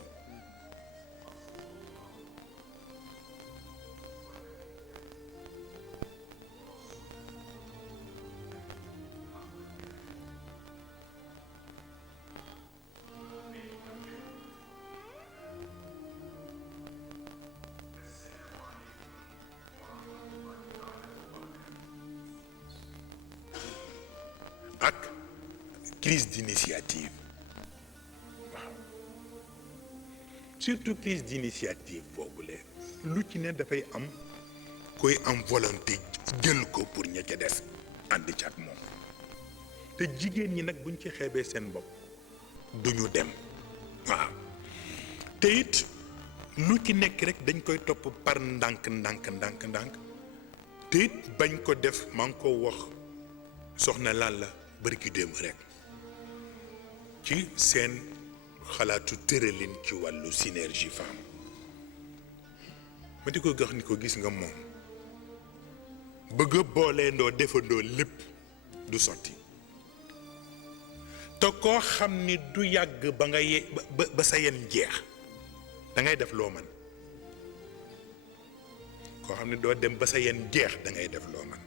ak crise d'initiative waaw surtout crise d'initiative boobule lu ci ne dafay am koy am volonté jël ko pour ña ca des ànd ci ak moom te jigéen ñi nag buñ ci xeebee seen bopp duñu dem waaw te it lu ci nekk rek dañ koy topp par ndànk te it bañ ko def maa ngi ko wax soxna lan la bërki démb rek ci seen xalaatu tëralin ci wàllu synergie femme ma di ko gax ni ko gis nga moom bëgg a booleendoo defandoo lépp du sotti te koo xam ni du yàgg ba nga ba sa yen jeex da ngay def loo man koo xam ne doo dem ba sa yen jeex da ngay def loo man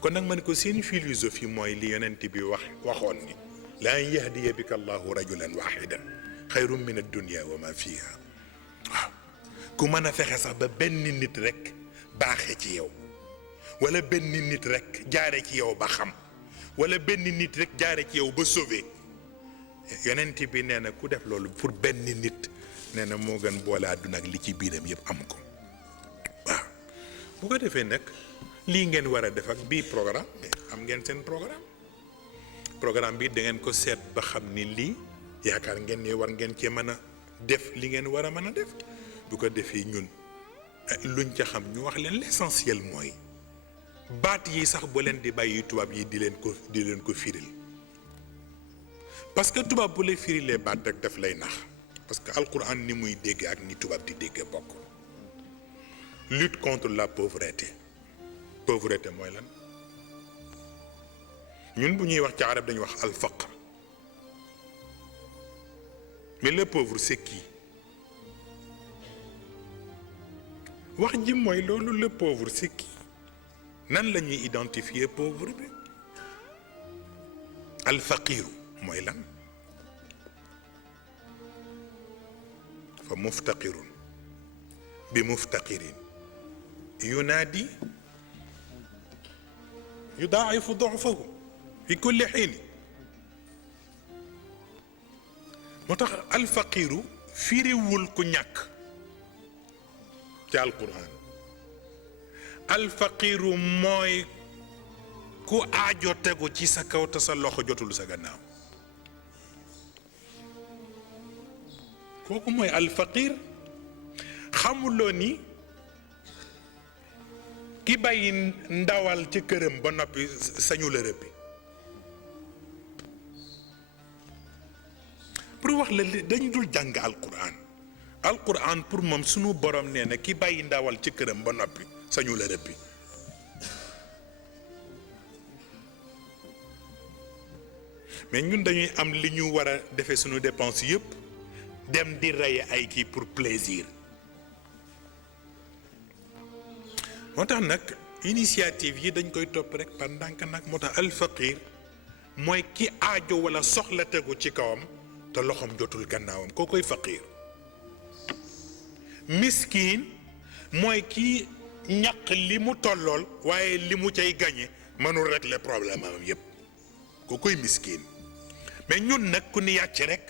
kon nag ma ne ko seen philosophie mooy li yonent bi waxoon ni la an yahdiya bika allahu rajulan wahidan xayrun min ad-dunya wa ma fiha waaw ku mën a fexe sax ba benn nit rek baaxe ci yow wala benn nit rek jaare ci yow ba xam wala benn nit rek jaare ci yow ba sauvé yonent bi nee na ku def loolu pour benn nit nee na moo gën boole àdduna ak li ci biiram yëpp am ko waaw bu ko defee nag lii ngeen war a def ak bii programme am ngeen seen programme bi da ngeen ko seet ba xam ni lii yaakaar ngeen ne war ngeen cee mën a def li ngeen war a mën a def bu ko defee ñun luñ ca xam ñu wax leen l'essentiel mooy baat yi sax bu leen di bàyyi tubaab yi di leen ko firil parce que tubaab bu lay firilee baat rek daf lay nax parce que alquran ni muy dégg ak ni tubaab di dégg bokk lutte contre la pauvreté mooy lan ñun bu ñuy wax ci arab dañuy wax al faqr mais le pauvre c'est qui wax ji mooy loolu le pauvre c'est qui nan la ñuy identifier pauvre bi al faqiru mooy lan fa muftaqirun bi muftaqirin yunaadi yudaa'ifu du'fahu fi kulli xiin moo tax alfaqiru firiwul ku ñàkk ci alquran alfaqiru mooy ku aajo tegu ci sa kaw te sa loxo jotul sa gannaaw kooku mooy alfaqir xamuloo ni ki bàyyi ndawal ci këram ba noppi sañu la rëbbi pour wax la dañu dul jàng alquran pour moom sunu borom nee na ki bàyyi ndawal ci këram ba noppi sañu la rëbbi mais ñun dañuy am li ñu war a defee sunu dépense yëpp dem di rey ay kii pour plaisir moo tax nag initiative yi dañ koy topp rek par ndànk nag moo tax alfaqir mooy ki aajo wala soxla tegu ci kawam te loxoom jotul gannaawam koo koy faqir miskin mooy ki ñaq li mu tollool waaye li mu cay gañe mënul régler problème am yépp koo koy miskin mais ñun nag ku ni yàcc rek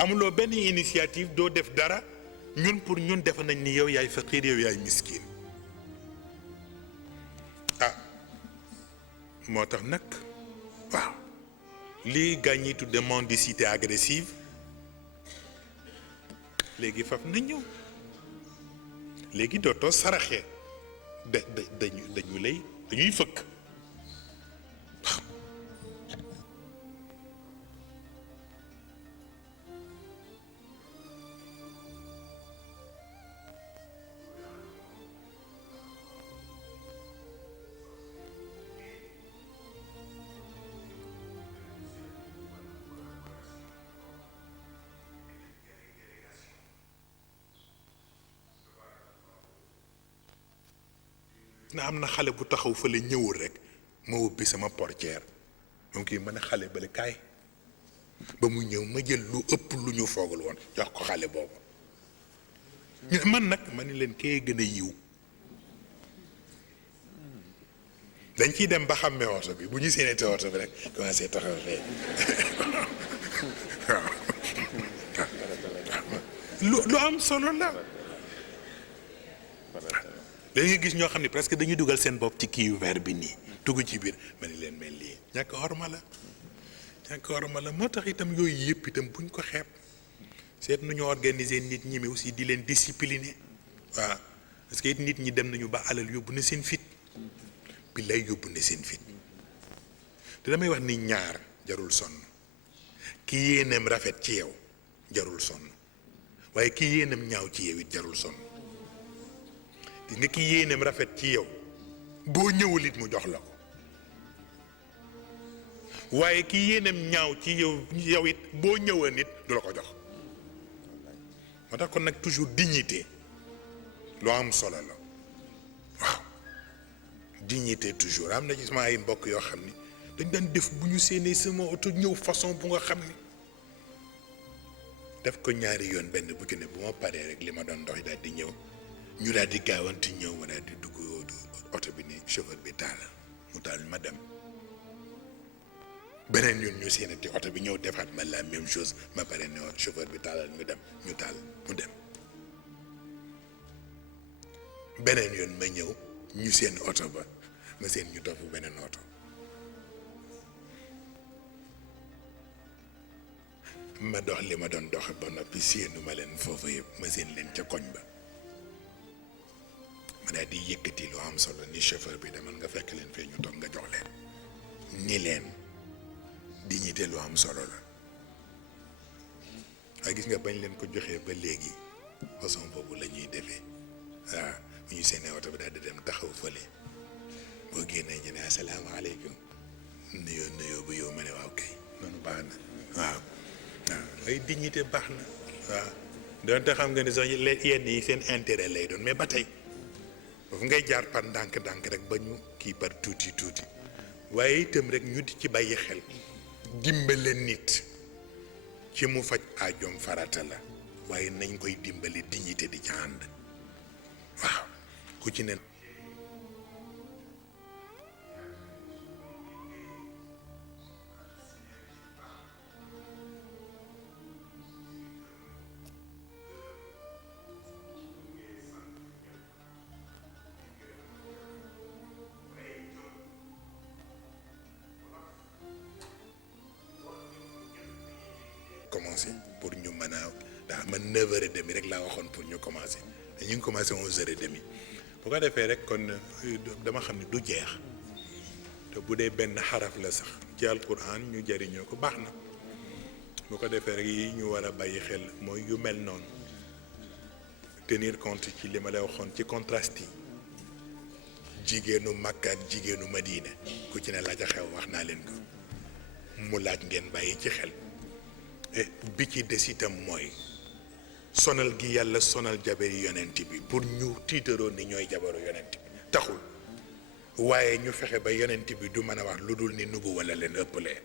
amuloo benn initiative doo def dara ñun pour ñun defe nañ ni yow yaay faqir yow yaay miskin ah moo tax nag waaw lii gaañ yi tudde mendicité agressive léegi faf na ñëw léegi dootoo saraxe dañuy fëkk na am na xale bu taxaw fa la ñëwul rek ma ubbi sama portière donc kii mën a xale bale kaay ba mu ñëw ma jël lu ëpp lu ñu foogul woon jox ko xale boobu man nag ma ni leen kee gën a yiw dañ ciy dem ba xàmmee oto bi bu ñu séenee oto bi rek commencé taxaw fee waaw lu am solo la dañuy gis ñoo xam ne presque dañuy dugal seen bopp ci kii verre bi nii dugg ci biir ma ni leen mel lii ñàkk orma la moo tax itam yooyu yëpp itam buñ ko xeeb seet nu ñu organiser nit ñi mais aussi di leen discipliner waaw parce que it nit ñi dem nañu ba alal yóbbu na seen fit bi lay yóbbu na seen fit te damay wax ni ñaar jarul sonn ki yéeneem rafet ci yow jarul sonn waaye ki yéeneem ñaaw ci yow it jarul sonn nga ki yéeneem rafet ci yow boo ñëwul it mu jox la ko waaye ki yéeneem ñaaw ci yow it boo ñëwoon it du la ko jox moo tax kon nag toujours dignité lu am solo la waaw dignité toujours am na ci sama ay mbokk yoo xam ni dañ daan def bu ñu séenee sama oto ñëw façon bu nga xam ni def ko ñaari yoon benn bu ci ne bu ma paree rek li ma doon dox daal di ñëw ñu daal di gaawanti ñëw ma daal di dugg oto bi ni chauffeur bi taal mu taal ma dem beneen yoon ñu séenati oto bi ñëw defaat ma la même chose ma pare ne chauffeur bi taalal ñu dem ñu taal mu dem beneen yoon ma ñëw ñu seen oto ba ma seen ñu topp beneen oto ma dox li ma doon doxe ba noppi séenu ma leen foofu yëpp ma seen leen ca koñ ba ma daal di yëkkati lu am solo ni chauffeur bi demal nga fekk leen fee ñu toog nga jox leen ni leen dignité lu am solo la waaye gis nga bañ leen ko joxee ba léegi façon boobu la ñuy defee waaw bu ñu seenee oto bi daal di dem taxaw fële boo génnee ñu ne asalaamaaleykum nuyoo bu yow ma ne waaw kay noonu baax na waaw ay dignité baax na waaw doonte xam nga ni sax yenn yi seen intérêt lay doon mais ba tey foofu ngay jaar par ndànk-ndànk rek ba ñu kii par tuuti waaye itam rek ñu di ci bàyyi xel dimbale nit ci mu faj aajoom farata la waaye nañ koy dimbali dignité di ca ànd waaw ku ci ne commencé pour ñu mën a ndax man 9h30 rek laa waxoon pour ñu commencé te ñu ngi commencé 11h30 bu ko defee rek kon dama xam ne du jeex te bu dee benn xaraf la sax ci alquran ñu jëriñoo ko baax na bu ko defee rek yi ñu war a bàyyi xel mooy yu mel noonu tenir compte ci li ma lay waxoon ci contraste yi jigéenu Makka ak jigéenu Madina ku ci ne la ca xew wax naa leen ko mu laaj ngeen bàyyi ci xel. bi ci des itam mooy sonal gi yàlla sonal jabari yonent bi pour ñu tiitaroo ni ñooy jabaru yonent bi taxul waaye ñu fexe ba yonent bi du mën a wax lu dul ni nubu wala leen ëppalee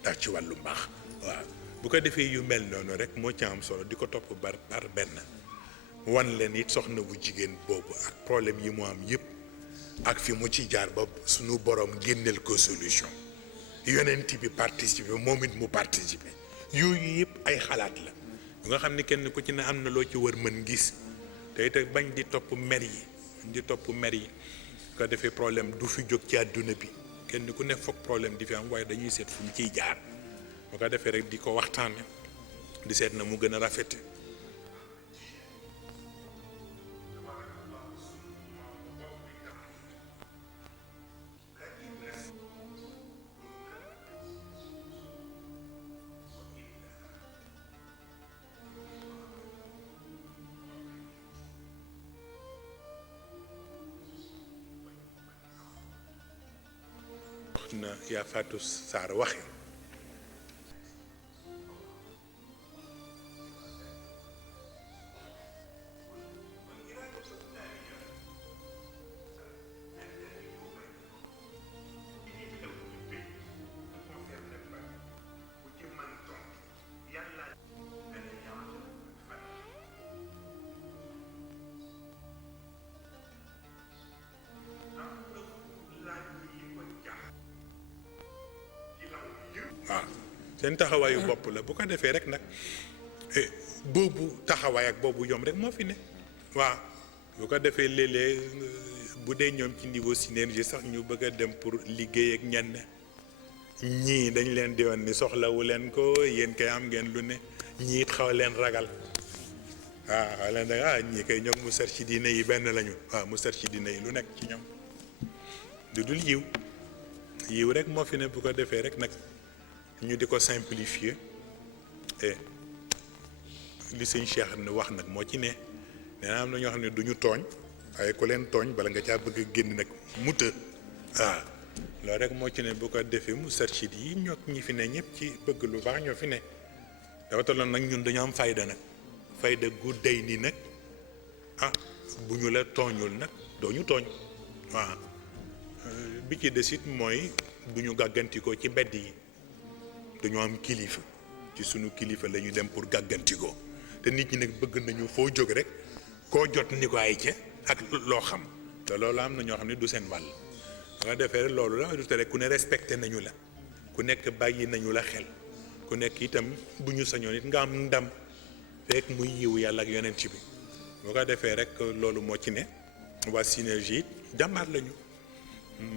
ndax ci wàllu mbaax waaw bu ko defee yu mel noonu rek moo ci am solo di ko topp par benn wan leen it soxna bu jigéen boobu ak problème yi mu am yëpp ak fi mu ci jaar ba suñu borom génneel ko solution yonent bi participer moom it mu participer yooyu yëpp ay xalaat la yu nga xam ni kenn ku ci ne am na loo ci war mën gis te it bañ di topp mer yi ko defee problème du fi jóg ci àdduna bi kenn ku ne foog problème di fi am waaye dañuy seet fu mu ciy jaar bu ko defee rek di ko waxtaane di seet na mu gën a rafete na yaa Fatou Sarr waxe waaw seen taxawaayu bopp la bu ko defee rek nag boobu taxawaay ak boobu yom rek moo fi ne waaw bu ko defee léeg-léeg bu dee ñoom ci niveau synergie sax ñu bëgg a dem pour liggéey ak ñenn ñii dañ leen di woon ni soxlawu leen ko yéen kay am ngeen lu ne ñii it xaw leen ragal xaw leen ragal ñii kay ñoom Moustarchidine yi benn lañu waaw Moustarchidine yi lu nekk ci ñoom du dul yiw rek moo fi ne bu ko defee rek nag ñu di ko simplifier et li sëñ Cheikh ne wax nag moo ci ne nee na am na ñoo xam ne du ñu tooñ waaye ku leen tooñ bala nga caa bëgg a génn nag mu të waaw loolu rek moo ci ne bu ko defee Moustarchid yi ñoo ñi fi ne ñëpp ci bëgg lu baax ñoo fi ne dafa tolloon nag ñun dañu am fayda nag fayda gu day ni nag bu ñu la tooñul nag doo ñu tooñ waaw bi ci des it mooy du ñu gàggantikoo ci mbedd yi dañoo am kilifa ci sunu kilifa la ñu dem pour gàggantikoo te nit ñi nag bëgg nañu foo jóg rek koo jot ni ko ay ca ak loo xam te loolu am na ñoo xam ne du seen wàll da nga defee loolu la du tere ku ne respecté nañu la ku nekk bàyyi nañu la xel ku nekk itam bu ñu sañoon it nga am ndam fekk muy yiw yàlla ak yonent bi boo ko defee rek loolu moo ci ne waa synergie it jàmbaar lañu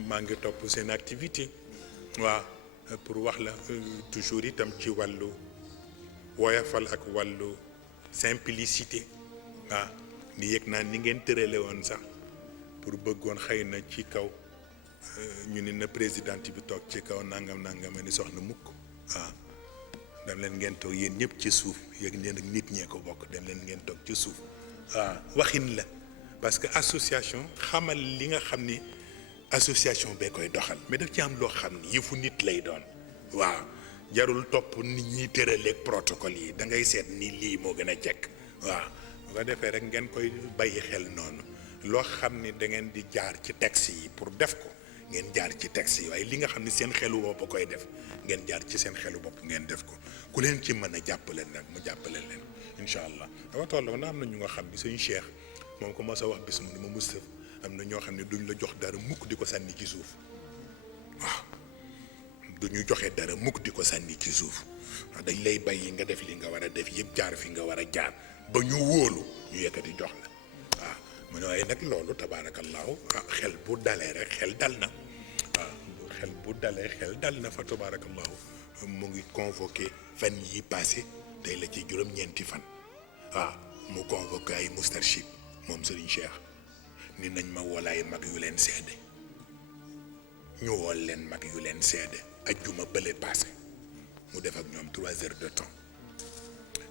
maa ngi topp seen activité waaw pour wax la toujours itam ci wàllu woyafal ak wàllu simplicité waaw ni yëg naa ni ngeen tërale woon sax pour bëggoon xëy na ci kaw ñu ne na présidente bi toog ci kaw nangam ni soxna mukk waaw dem leen ngeen toog yéen ñëpp ci suuf yëg leen ak nit ñee ko bokk dem leen ngeen toog ci suuf waaw waxin la parce que association xamal li nga xam ni association bee koy doxal mais daf ci am loo xam ni yëfu nit lay doon waaw jarul topp nit ñi tëraleeg protocole yi da ngay seet ni lii moo gën a jekk waaw bu ko defee rek ngeen koy bàyyi xel noonu loo xam ni da ngeen di jaar ci texte yi pour def ko ngeen jaar ci texte yi waaye li nga xam ni seen xelu bopp koy def ngeen jaar ci seen xelu bopp ngeen def ko ku leen ci mën a jàppale nag mu jàppale leen incha allah dafa toll na am na ñu nga xam ni sëñ Cheikh moom ko mos a wax bis mu ni ma Moustapha am na ñoo xam ne duñ la jox dara mukk di ko sànni ci suuf waaw duñu joxe dara mukk di ko sànni ci suuf dañ lay bàyyi nga def li nga war a def yëpp jaar fi nga war a jaar ba ñu wóolu ñu yëkkati jox la waaw mu ne waaye nag loolu tabaarakallaahu xel bu dalee rek xel dal na waaw xel bu dalee xel dal na fa tabaarakallaahu mu ngi convoqué fan yi passé tey la ci juróom-ñeenti fan waaw mu convoqué ay Moustarchid moom Serigne Cheikh ni nañ ma wolaay mag yu leen seede ñu wool leen mag yu leen seede ajjuma bële passé mu def ak ñoom 3 heures de temps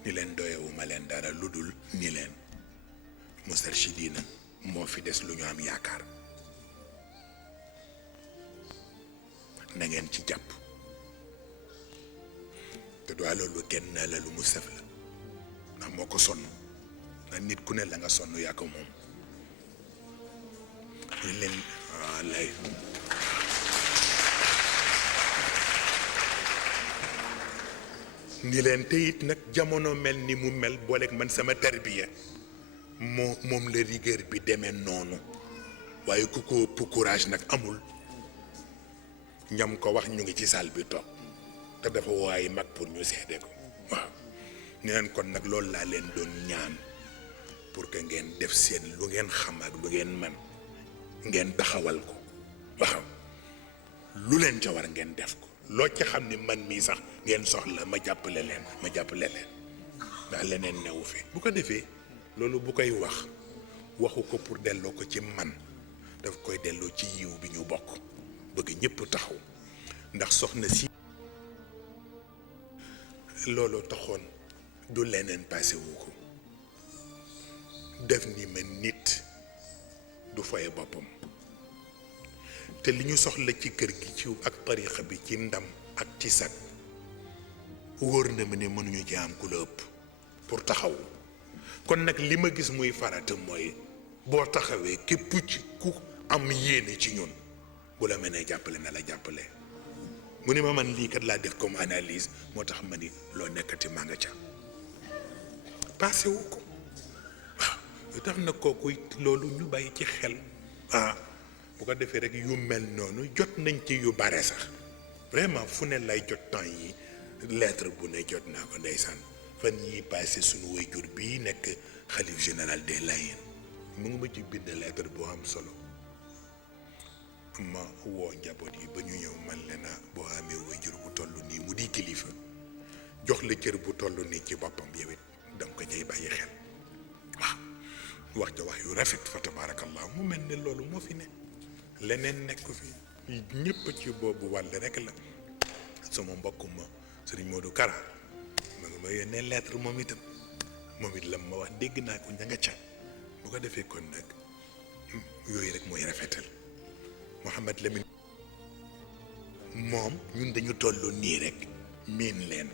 ni leen doyewuma leen dara lu dul ni leen Moustarchidina moo fi des lu ñu am yaakaar na ngeen ci jàpp te du loolu kenn na la lu mu sëf la ndax moo ko sonn ndax nit ku ne la nga sonn yaa ko moom ñu leen lay ni leen te it nag jamono mel ni mu mel booleeg man sama tarbiya moom la rigueur bi demee noonu waaye ku ko ëpp courage nag amul ñam ko wax ñu ngi ci salle bi toog te dafa waaye mag pour ñu seede ko waaw neen kon nag loolu laa leen doon ñaan pour que ngeen def seen lu ngeen xam ak lu ngeen man ngeen taxawal ko waaw lu leen ca war ngeen def ko loo ca xam ni man mii sax ngeen soxla ma jàppale leen ndax leneen newu fi bu ko defee loolu bu koy waxu ko pour delloo ko ci man daf koy delloo ci yiw bi ñu bokk bëgg ñëpp taxaw ndax soxna si loolu taxoon du leneen passé wu ko def ni ma nit du foye boppam te li ñu soxla ci kër gi ci ak tarixa bi ci ndam ak ci sag wóor na ma ne mënuñu ci am ku la ëpp pour taxaw kon nag li ma gis muy farata mooy boo taxawee képp ci ku am yéene ci ñun bu la mënee jàppale na la jàppale mu ne ma man lii kat laa def comme analyse moo tax ma ni loo nekkati maa nga ca passé wu ko waaw lu tax na kooku loolu ñu bàyyi ci xel bu ko defee rek yu mel noonu jot nañ ci yu bare sax vraiment fu ne lay jot temps yi lettre bu ne jot naa ko ndeysaan fan yi passé suñu waajur bii nekk xalif général des Layènes mu ngi ma ci bind lettre boo am solo ma woo njaboot yi ba ñu ñëw man leen boo amee waajur bu toll nii mu di kilifa jox la cër bu toll nii ci boppam yow it danga ko cay bàyyi xel waaw wax ja wax yu rafet fa tabaarakallah mu mel ne loolu moo fi ne leneen nekk fi ñëpp ci boobu wàll rek la sama mbokk ma Serigne Modou Kara ma nga ma yónnee lettre moom it la ma wax dégg naa ko ña nga ca bu ko defee kon nag yooyu rek mooy rafetal Mouhamad Lamine moom ñun dañu tollu nii rek miin leen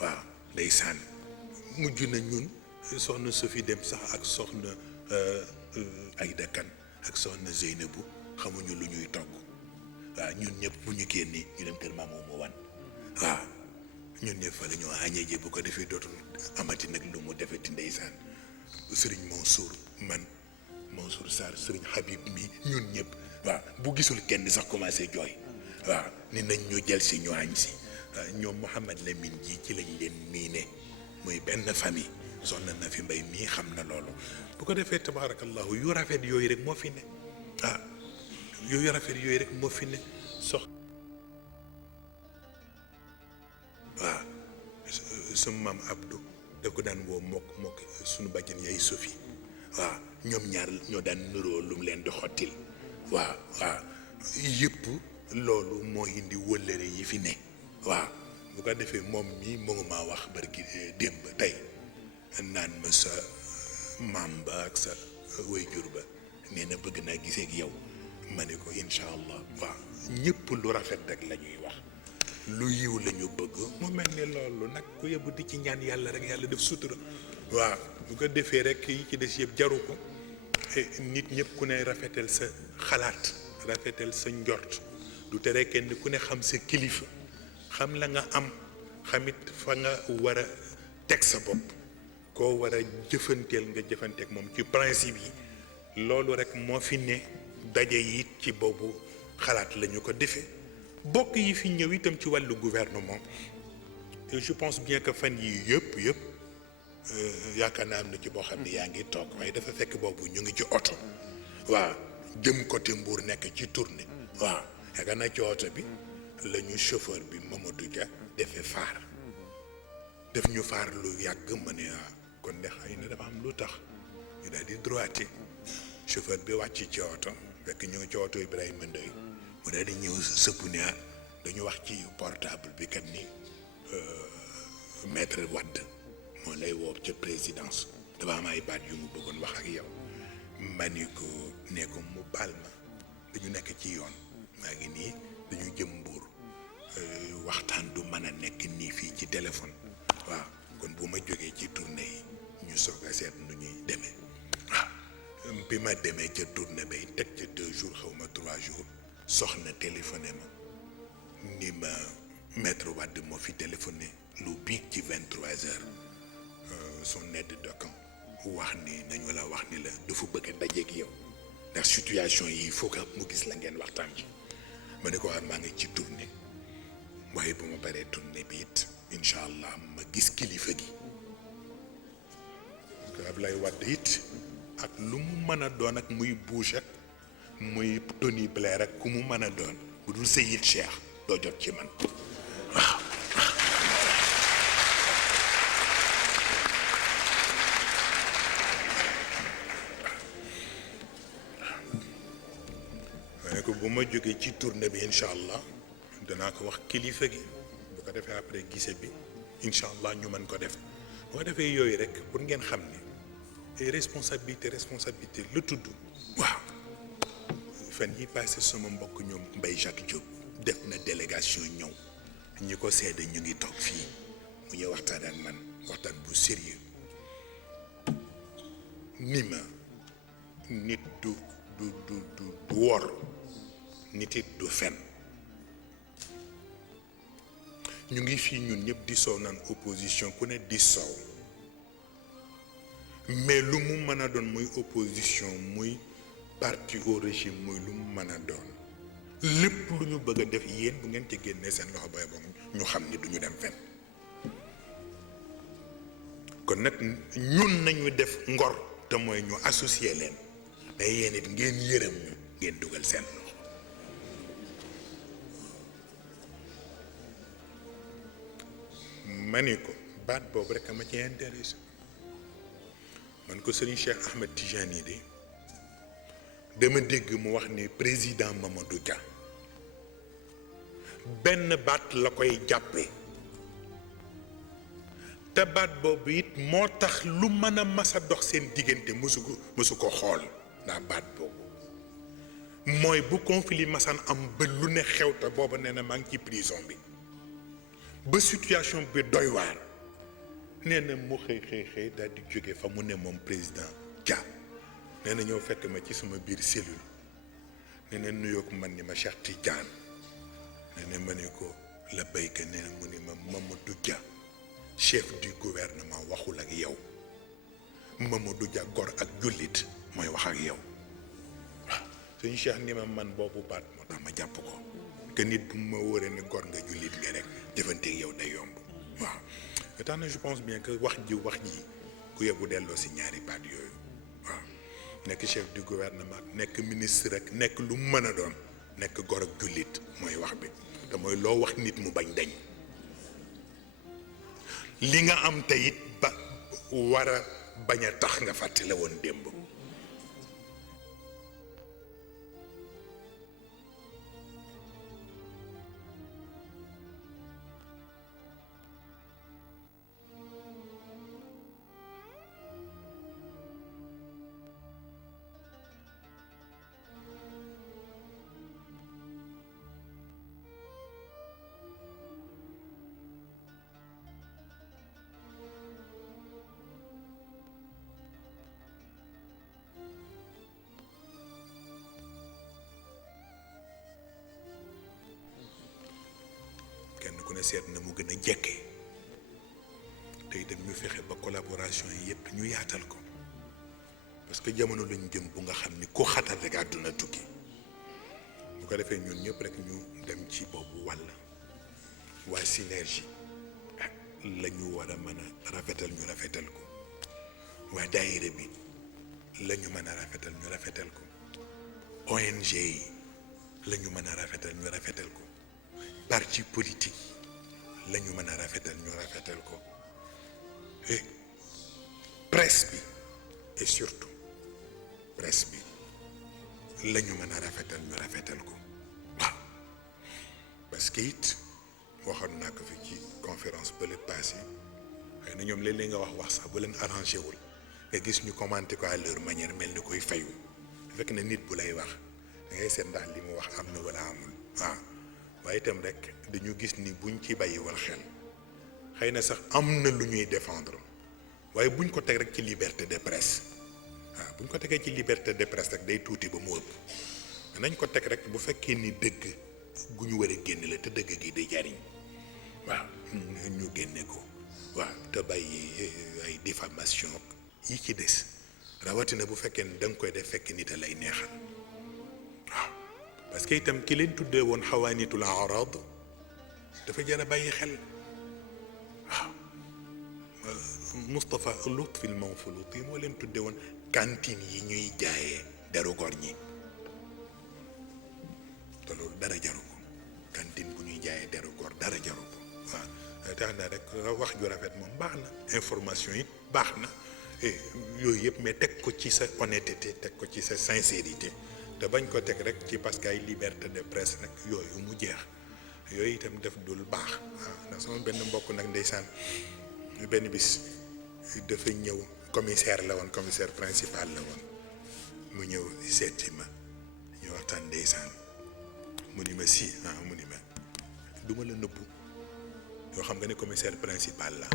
waaw ndeysaan mujj na ñun soxna Sophie dem sax ak soxna Aïda Kane ak soxna Zeynabou xamuñu lu ñuy togg waaw ñun ñëpp bu ñu génnee ñu dem kër maamu mu wan waaw ñun ñëpp fa la ñoo añee ji bu ko defee dootul amati nag lu mu defeti ndeysaan Serigne Mansour Sarr Serigne Habib mi ñun ñëpp waaw bu gisul kenn sax commencé jooy waaw ni nañ ñu jël si ñu añ si ñoom Mouhamad Lamine ji ci lañ leen miine muy benn famille soxna na fi mbay mii xam na loolu bu ko defee tabaarakallahu yu rafet yooyu rek moo fi ne yooyu rafet yooyu rek moo fi ne waaw sama maam Abdou daf ko daan woo mokk suñu bàjjen yaay Sophie waaw ñoom ñaar ñoo daan nuroo lu mu leen di xottil waaw yëpp loolu moo indi wëllëre yi fi ne waaw bu ko defee moom mii mu ngi maa wax barki démb tey naan ma sa maam ba ak sa waajur ba nee na bëgg naa gisee ak yow ma ne ko incha allah waaw ñëpp lu rafet rek la ñuy wax lu yiw la ñu bëgg mu mel ni loolu nag ku yebbu di ci ñaan yàlla rek yàlla def sutura waaw bu ko defee rek yi ci des yëpp jaru ko nit ñëpp ku ne rafetal sa xalaat rafetal sa njort du tere kenn ku ne xam sa kilifa xam la nga am xamit fa nga war a teg sa bopp koo war a jëfanteel nga jëfanteek moom ci principe yi loolu rek moo fi ne daje yi ci boobu xalaat lañu ko defee bokk yi fi ñëw itam ci wàllu gouvernement et je pense bien que fan yi yëpp yaakaar naa am na ci boo xam ne yaa ngi toog waaye dafa fekk boobu ñu ngi ci oto waaw jëm côté Mbour nekk ci tournée waaw yaakaar naa ci oto bi la ñu chauffeur bi Mamadou Dia defee faar def ñu faar lu yàgg ma ne kon de xëy na dafa am lu tax ñu daal di droité chauffeur bi wàcc ci oto fekk ñu ngi ci oto Ibrahima Ndoye mu daal di ñëw sëpp ne dañu wax ci portable bi kat ni maître Wade moo lay woo ca présidence dafa am ay baat yu mu bëggoon wax ak yow ma ni ko ne ko mu baal ma dañu nekk ci yoon maa ngi nii dañu jëm Mbuur waxtaan du mën a nekk nii fii ci téléphone waaw kon bu ma jógee ci tournée yi ñu soog a seet nu ñuy demee waaw bi ma demee ca tournée bay teg ca 2 jours xaw ma 3 jours soxna téléphoné ma ni ma maître Wade moo fi téléphoné lu biig ci 23 heures son aide de camp wax ni nañu la wax ni la dafa bëgg a dajeeg yow ndax situation yi il faut que mu gis la ngeen waxtaan ci ma ne ko wax maa ngi ci tournée waaye bu ma paree tournée bi it incha allah ma gis kilifa gi que Ablaye Wade it ak lu mu mën a doon ak muy Bush ak muy Tony Blair ak ku mu mën a doon bu dul Seyid Cheikh doo jot ci man waaw ma ne ko bu ma jógee ci tournée bi incha allah danaa ko wax kilifa gi bu ko defee après gise bi incha allah ñu mën ko def boo defee yooyu rek pour ngeen xam ni responsabilité la tudd waaw fan yi passé sama mbokk ñoom Mbaye Jacques Diop def na délégation ñëw ñi ko seede ñu ngi toog fii mu ñëw waxtaan ak man waxtaan bu sérieux ni ma nit du wor nit it du fen ñu ngi fii ñun ñëpp di soow naan opposition ku ne di soow mais lu mu mën a doon muy opposition muy parti au régime muy lu mu mën a doon lépp lu ñu bëgg a def yéen bu ngeen ci génnee seen loxo bay ba ñu xam ni duñu dem fen kon nag ñun nañu def ngor te mooy ñu associé leen mais yéen it ngeen yërëm ñu ngeen dugal seen loxo ma ni ko baat boobu rek a ma ci intéressé man ko Serigne Cheikh Ahmed Tijani de dama dégg mu wax ni président Mamadou Dia benn baat la koy jàppe te baat boobu it moo tax lu mën a mas a dox seen diggante mësu ko xool ndax baat boobu mooy bu conflit masan am ba lu ne xew te booba nee na maa ngi ci prison bi ba situation bi doy waar nee na mu xëy daal di jóge fa mu ne moom président Dia nee na ñëw fekk ma ci sama biir cellule nee na nuyoo ko man ni ma Cheikh Tidiane nee na ma ne ko la béykat nee na mu ni ma Mamadou Dia chef du gouvernement waxul ak yow Mamadou Dia gor ak jullit mooy wax ak yow waaw suñu Cheikh ni ma man boobu baat moo tax ma jàpp ko que nit bu ma wóoree ne gor nga jullit nga rek jëfanteeg yow day yomb waaw tax na je pense bien que wax ji ku yebbu delloo si ñaari baat yooyu waaw nekk chef du gouvernement nekk ministre rek nekk lu mu mën a doon nekk gor ak jullit mooy wax bi te mooy loo wax nit mu bañ dañ li nga am te it ba war a bañ a tax nga fàttale woon démb kenn ku ne seet na mu gën a jekke te itam ñu fexe ba collaboration yi yépp ñu yaatal ko parce que jamono lañu jëm bu nga xam ni ku xatal rek àdduna tukki bu ko defee ñun ñëpp rek ñu dem ci boobu wàll waa synergie la ñu war a mën a rafetal ñu rafetal ko waa daayira bi la ñu mën a rafetal ñu rafetal ko ONG yi la ñu mën a rafetal ñu rafetal ko parti politique yi la ñu mën a rafetal ñu rafetal ko et presse bi et surtout presse bi la ñu mën a rafetal ñu rafetal ko waaw parce que it waxoon naa ko fi ci conférence ba le passé xëy na ñoom léeg-léeg nga wax sax bu leen arrangé wul nga gis ñu commenté ko à leur manière mel ni koy fayu fekk na nit bu lay wax da ngay seet ndax li mu wax am na wala amul waaw waaye itam rek dañu gis ni buñ ci bàyyiwal xel xëy na sax am na lu ñuy défendre waaye buñ ko teg rek ci liberté de presse waaw buñ ko tegee ci liberté de presse rek day tuuti ba mu ëpp nañ ko teg rek bu fekkee ni dëgg gu ñu war a génn la te dëgg gi day jariñ waaw ñu génne ko waaw te bàyyi ay diffamation yi ci des rawatina bu fekkee ne da nga koy def fekk nit a lay neexal waaw parce que itam ki leen tuddee woon xawaanitul arad dafa jar a bàyyi xel waaw Moustapha Lutfi al-Manfuluti moo leen tuddee woon cantine yi ñuy jaayee deru góor ñi te loolu dara jaru ko cantine bu ñuy jaayee deru góor dara jaru ko waaw tax na rek wax ju rafet moom baax na information yi baax na yooyu yëpp mais teg ko ci sa honnêteté teg ko ci sa sincérité te bañ ko teg rek ci parce que ay liberté de presse nag yooyu mu jeex yooyu itam def dul baax waaw ndax sama benn mbokk nag ndeysaan benn bis dafa ñëw commissaire la woon commissaire principal la woon mu ñëw seeti ma ñu waxtaan ndeysaan mu ni ma si mu ni ma du ma la nëbbu yoo xam nga ne commissaire principal la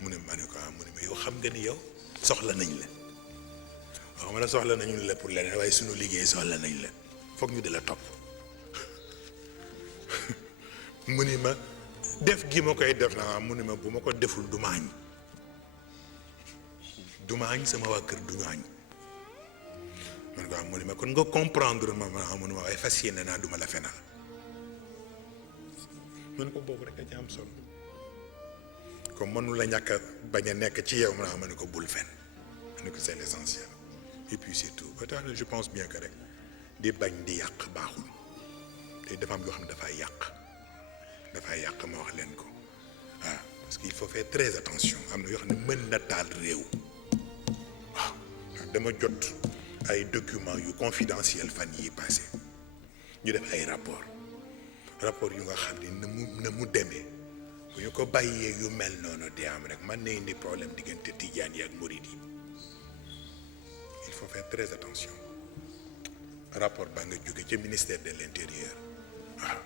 mu ne ma ne ko mu ne ma yow xam nga ni yow soxla nañ la wax ma la soxla nañu la pour leneen waaye sunu liggéey soxla nañ la foog ñu di la topp mu ni ma def gi ma koy def na mu ni ma bu ma ko deful du ma añ sama waa kër du ñu añ man ko mu ni ma kon nga comprendre ma mu ni ma waaye fas yéene naa duma la fenal man ko boobu rek a ci am solo comme mënu la ñàkk a bañ a nekk ci yow ma ne ko bul fen ma ne ko c'est l'essentiel et puis c'est tout ba tax na je pense bien que rek di bañ di yàq baaxul te dafa am yoo xam ne dafay yàq ma wax leen ko waaw parce que il faut faire très attention am na yoo xam ne mën na taal réew waaw dama jot ay documents yu confidentiels fan yi passé ñu def ay rapport yu nga xam ne na mu demee bu ñu ko bàyyee yu mel noonu di am rek mën na indi problème diggante tijaan yi ak murid yi il faut faire très attention rapport ba nga jóge ca ministère de l'intérieur waaw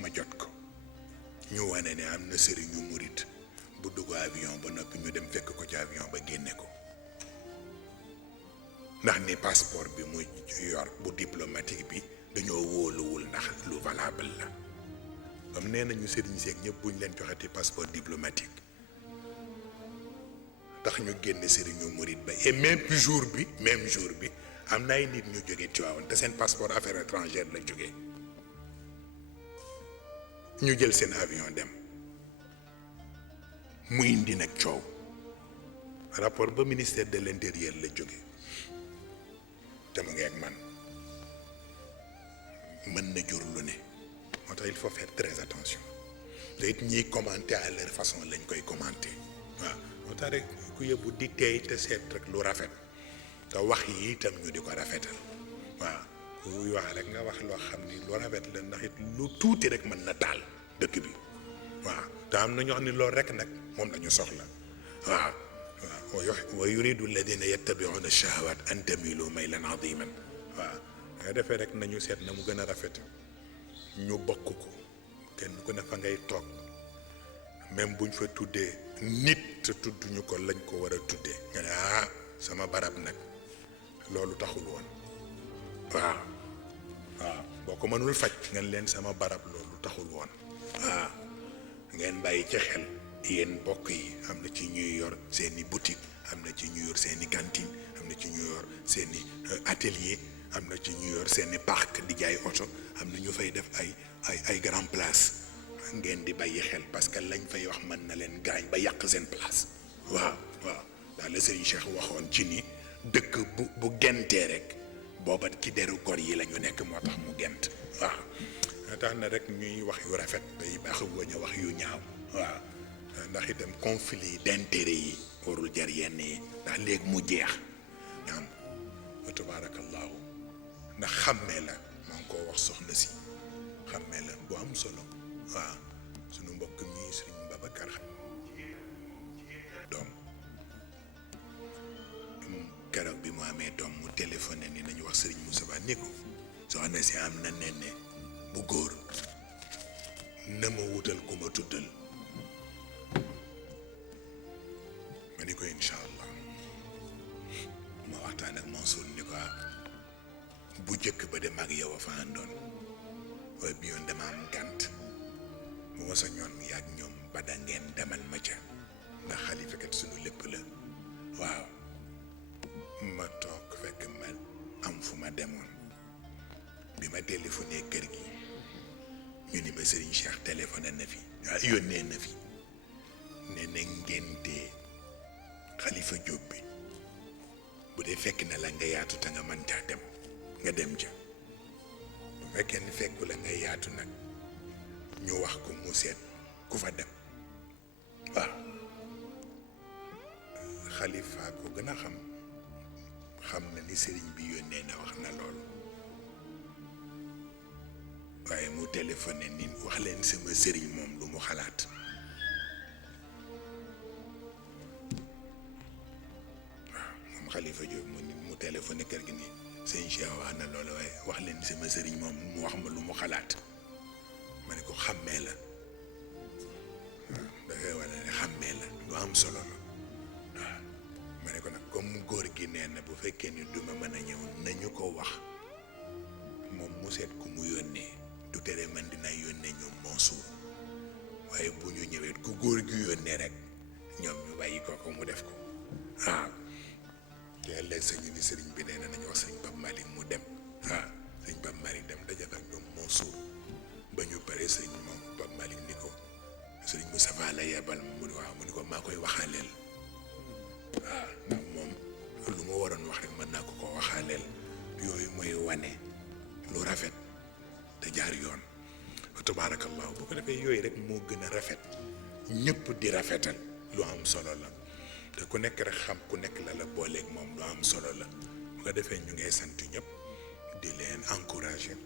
ma jot ko ñu wane ne am na sëriñu murid bu dugg avion ba noppi ñu dem fekk ko ci avion ba génne ko ndax ni passeport bi mu yor bu diplomatique bi dañoo wóoluwul ndax lu valable la comme nee nañu sëriñ seeg ñëpp buñ leen joxati passeport diplomatique tax ñu génne sëriñu murid ba et même jour bi am na ay nit ñu jógee Tivaouane te seen passeport affaires étrangères la jógee ñu jël seen avion dem mu indi nag coow rapport ba ministère de l'intérieur la jógee te mu ngi ak man mën na jur lu ne moo tax il faut faire très attention te it ñiy commenter à leur façon lañ koy commenter waaw moo tax rek ku yóbbu di teey te seet rek lu rafet te wax yi itam ñu di ko rafetal waaw kuy wax rek nga wax loo xam ni lu rafet la ndax it lu tuuti rek mën na taal dëkk bi waaw te am na ñoo xam ne loolu rek nag moom la ñu soxla waaw wa yuridu alladina yattabi'una ash-shahawat an tamilu maylan aziman waaw nga defee rek nañu seet na mu gën a rafet ñu bokk ko kenn ku ne fa ngay toog même buñ fa tuddee nit te tudduñu ko lañ ko war a tuddee nga ne sama barab nag loolu taxul woon waaw boo ko mënul faj ngeen leen sama barab loolu taxul woon ngeen bàyyi ci xel yéen mbokk yi am na ci ñuy yor seeni boutique, am na ci ñu yor seeni cantine, am na ci ñu yor seeni atelier, am na ci ñu yor seeni parc di jaay oto, am na ñu fay def ay grand place. ngeen di bàyyi xel parce que lañ fay wax mën na leen gaañ ba yàq seen place. waaw daal la Serigne Cheikh waxoon ci ni dëkk bu gentee rek booba ci deru gor yi la ñu nekk moo tax mu gent. waaw tax na rek ñuy wax yu rafet day baax wañ a wax yu ñaaw. waaw ndax itam conflit d'intérêt yi warul jar yenn yi ndax léegi mu jeex ñaam wa tabarakallahu ndax xàmmee la maa ngi koo wax soxna si xàmmee la bu am solo. waaw sunu mbokk mi Sëriñ Babacar doom keroog bi mu amee doom mu téléphoné ni nañu wax Sëriñ Moussa Ba ni ko soxna si am na nenne bu góor na ma wutal ku ma tuddal ma ni ko incha allah ma waxtaan ak Mansour ni ko bu jëkk ba dem ak yow a fa àndoon waaye bi yoon dama am gànt bu ma sañoon yaag ñoom ba da ngeen demal ma ca ndax xalifa kat sunu lépp la. waaw ma toog fekk ma am fu ma demoon bi ma téléphoné kër gi ñu ni ma Serigne Cheikh téléphoné na fi yónnee na fi ne na ngénte xalifa Jóob bi bu dee fekk na la nga yaatu te nga mën caa dem nga dem ca bu fekkee ni fekku la nga yaatu nag ñu wax ko mu seet ku fa dem. waaw xalifa ko gën a xam na ni sëriñ bi yónnee na wax na loolu waaye mu téléphoné ni wax leen sama sëriñ moom lu mu xalaat. waaw moom xalifa Jóob mu téléphoné kër gi ni sëñ Cheikh wax na loolu waaye wax leen sama sëriñ moom mu wax ma lu mu xalaat. ma ne ko xàmmee la dafay wane ne xàmmee la lu am solo la. waaw ma ne ko nag comme góor gi nee na bu fekkee ni duma mën a ñëw nañu ko wax moom mu seet ku mu yónnee du tere man dinaa yónnee ñoom Mansour waaye bu ñu ñëwee ku góor gi yónnee rek ñoom ñu bàyyi ko mu def ko. waaw te ëllëg sañu ni sëriñ bi nee na nañu wax sëriñ Pape Malick mu dem. waaw sëriñ Pape Malick dem dajal ak ñoom Mansour ba ñu pare sëriñ moom Pape Malick ni ko sëriñ Moustapha la yebal mu ni waaw mu ni ko maa koy waxaaleel. waaw ndax moom lu ma waroon wax rek mën naa ko waxaaleel yooyu mooy wane lu rafet te jaar yoon. tabaarakallahu bu ko defee yooyu rek moo gën a rafet ñëpp di rafetal lu am solo la te ku nekk rek xam ku nekk la booleeg moom lu am solo la bu ko defee ñu ngay sant ñëpp di leen encourager.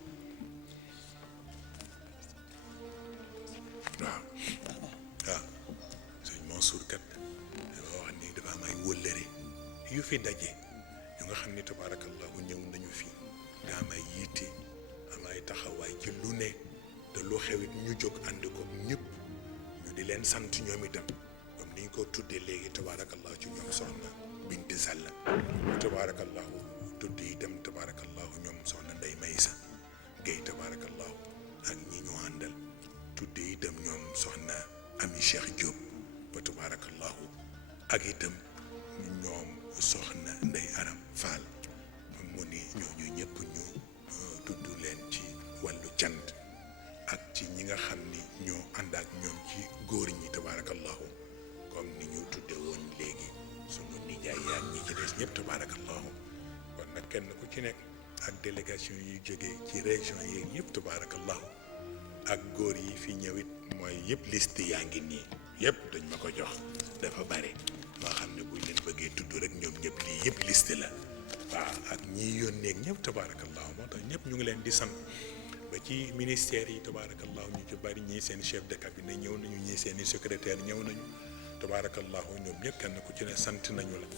waaw sëñ Mansour kat dafa wax ni dafa am ay wëllëre yu fi daje ñu nga xam ni tabaarakallahu ñëw nañu fi daa am ay yitte am ay taxawaay ci lu ne te lu xewit ñu jóg ànd ko ñëpp ñu di leen sant ñoom itam comme ni ñu ko tuddee léegi tabaarakallahu ci ñoom soxna Binti Sall tabaarakallahu tudd itam tabaarakallahu ñoom soxna Ndey Maysa Guèye tabaarakallahu ak ñi ñu àndal tudde itam ñoom soxna Ami Cheikh Diop ba tabaarakallahu ak itam ñoom soxna Ndey Aram Fall mu ni ñooñu ñëpp ñu tudd leen ci wàllu cant ak ci ñi nga xam ni ñoo ànd ak ñoom ci góor ñi tabaarakallahu comme ni ñu tudde woon léegi sunu nijaay yaa ñi ci des ñëpp tabaarakallahu kon nag kenn ku ci nekk ak délégation yi jógee ci région yi yëpp tabaarakallahu ak góor yi fi ñëwit mooy yëpp liste yaa ngi nii yëpp dañ ma ko jox dafa bare moo xam ne buñ leen bëggee tudd rek ñoom ñëpp lii yëpp liste la waaw ak ñiy yónneeg ñëpp tabaarakallahu moo tax ñëpp ñu ngi leen di sant ba ci ministère yi tabaarakallahu ñu ci bari ñii seen chef de cabinet ñëw nañu ñii seen i secrétaire ñëw nañu tabaarakallahu ñoom ñëpp kenn ku ci ne sant nañu la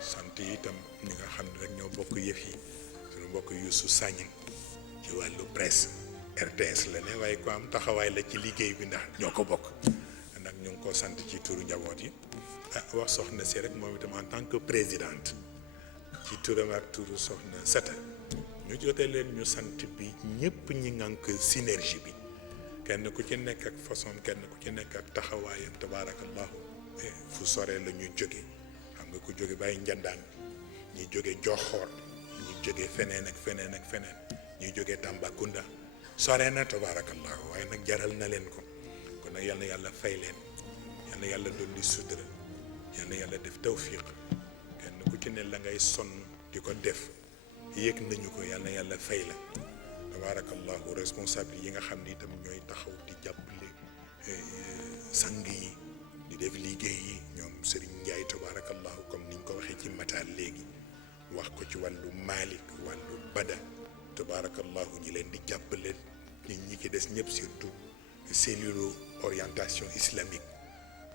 sant itam ñi nga xam ne rek ñoo bokk yëf yi suñu mbokk Youssou Sagna ci wàllu presse RTS la ne waaye ko am taxawaay la ci liggéey bi ndax ñoo ko bokk nag ñu ngi ko sant ci turu njaboot yi wax soxna si rek moom itam en tant que présidente ci turam ak turu soxna Sata ñu jotee leen ñu sant bi ñëpp ñi ngànk synergie bi kenn ku ci nekk ak façon kenn ku ci nekk ak taxawaayam tabaarakallahu fu sore la ñu jóge xam nga ku jóge bàyyi njandaan ñi jóge joxoor ñi jóge feneen ak feneen ak feneen ñi jóge Tambacounda sore na tabaarakallahu waaye nag jaral na leen ko kon nag yal na yàlla fay leen yal na yàlla dolli sutura yal na yàlla def tawfiq kenn ku ci ne la ngay sonn di ko def yéeg nañu ko yal na yàlla fay la tabaarakallahu responsable yi nga xam ni itam ñooy taxaw di jàppale sang yi di def liggéey yi ñoom Serigne Ndiaye tabaarakallahu comme niñ ko waxee ci mataal léegi wax ko ci wàllu Malick wàllu Bada tabaarakallahu ñi leen di jàppale nit ñi ci des ñëpp surtout cellule orientation islamique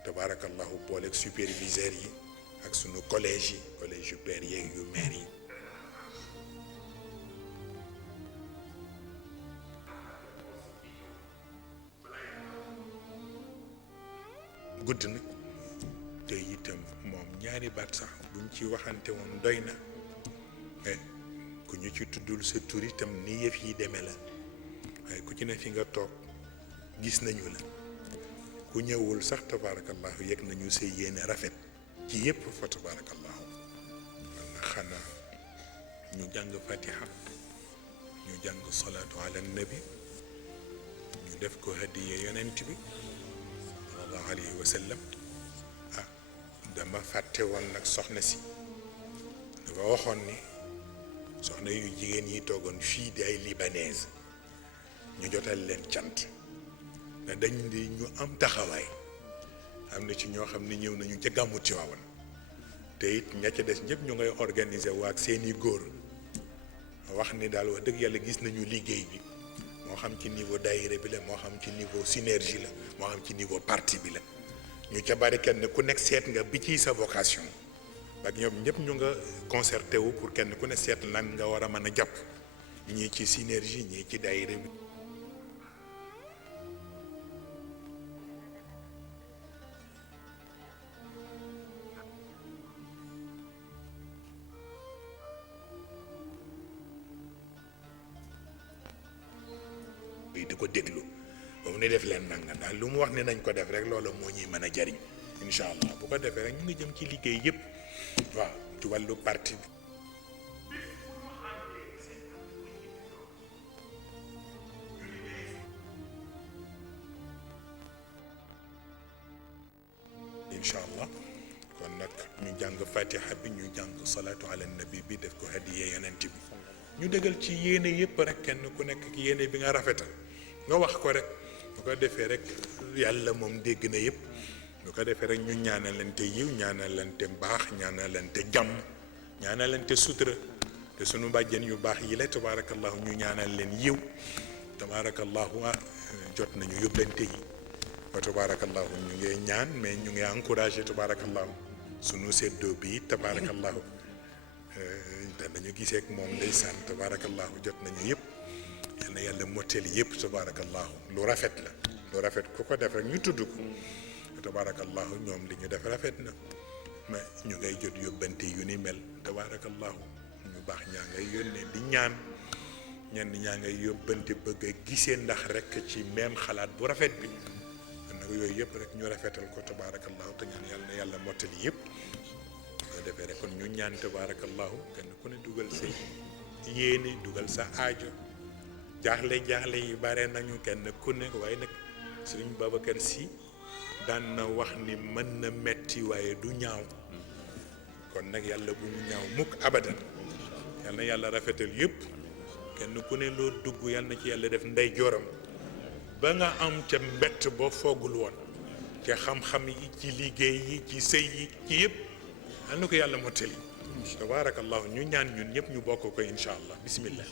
tabaarakallahu booleeg superviseurs yi ak sunu collège yi collège yu père yeeg yu maire yi gudd na te itam moom ñaari baat sax buñ ci waxante woon doy na ku ñu ci tuddul sa tur itam ni yëf yi demee la waaye ku ci ne fi nga toog gis nañu la ku ñëwul sax tabaarakallahu yëg nañu sa yéene rafet ci yëpp fa tabaarakallahu man na xanaa ñu jàng fatiha ñu jàng salaatu ala nabi ñu def ko hadiye yonent bi sallallahu alayhi wa sallam dama fàtte woon nag soxna si dafa waxoon ni soxna yu jigéen yi toogoon fii di ay libanaise ñu jotal leen cant ne dañ di ñu am taxawaay am na ci ñoo xam ne ñëw nañu ca gàmmu Tiwaawan te it ña ca des ñëpp ñu ngay organiser waa ak seeni góor wax ni daal wax dëgg yàlla gis nañu liggéey bi moo xam ci niveau daayira bi la moo xam ci niveau synergie la moo xam ci niveau parti bi la ñu ca bari kenn ku nekk seet nga bi ci sa vocation ak ñoom ñëpp ñu nga concerté wu pour kenn ku ne seet lan nga war a mën a jàpp ñii ci synergie ñii ci daayira bi di ko déglu ba mu ne def leen nanga daal lu mu wax ne nañ ko def rek loolu moo ñuy mën a jariñ incha allah bu ko defee rek ñu ngi jëm ci liggéey yëpp waaw ci wàllu parti bi incha allah kon nag ñu jàng fatiha bi ñu jàng salaatu ala nabi bi def ko hadiye yonent bi ñu dëggal ci yéene yëpp rek kenn ku nekk ki yéene bi nga rafetal nga wax ko rek bu ko defee rek yàlla moom dégg na yëpp bu ko defee rek ñu ñaanalante yiw ñaanalante mbaax ñaanalante jàmm ñaanalante sutura te sunu mbàjjen yu baax yi la tabaarakallahu ñu ñaanal leen yiw tabaarakallahu jot nañu yóbbante yi wa tabaarakallahu ñu ngi ñaan mais ñu ngi encouragé tabaarakallahu sunu seddoo bi tabaarakallahu danañu gisee ak moom ndeysaan tabaarakallahu jot nañu yëpp yal na yàlla mottali yëpp tabaarakallahu lu rafet la lu rafet ku ko def rek ñu tudd ko tabaarakallahu ñoom li ñu def rafet na mais ñu ngay jot yóbbante yu ni mel tabaarakallahu ñu baax ñaa ngay yónnee di ñaan ñenn ñaa ngay yóbbante bëgg a gisee ndax rek ci même xalaat bu rafet bi nag yooyu yëpp rek ñu rafetal ko tabaarakallahu te ñaan yàlla na yàlla mottali yëpp soo defee rek kon ñu ñaan tabaarakallahu kenn ku ne dugal say yéene dugal sa aajo jaaxle yi bare nañu kenn ku ne waaye nag Sëriñ Babacar Sy daan na wax ni mën na metti waaye du ñaaw kon nag yàlla bu mu ñaaw mukk abadan yal na yàlla rafetal yëpp kenn ku ne loo dugg yal na ci yàlla def ndey jooram ba nga am ca mbett boo foogul woon ca xam-xam yi ci liggéey yi ci sëy yi ci yëpp yal na ko yàlla mottali tabaarakallahu ñu ñaan ñun ñëpp ñu bokk ko incha allah bismillah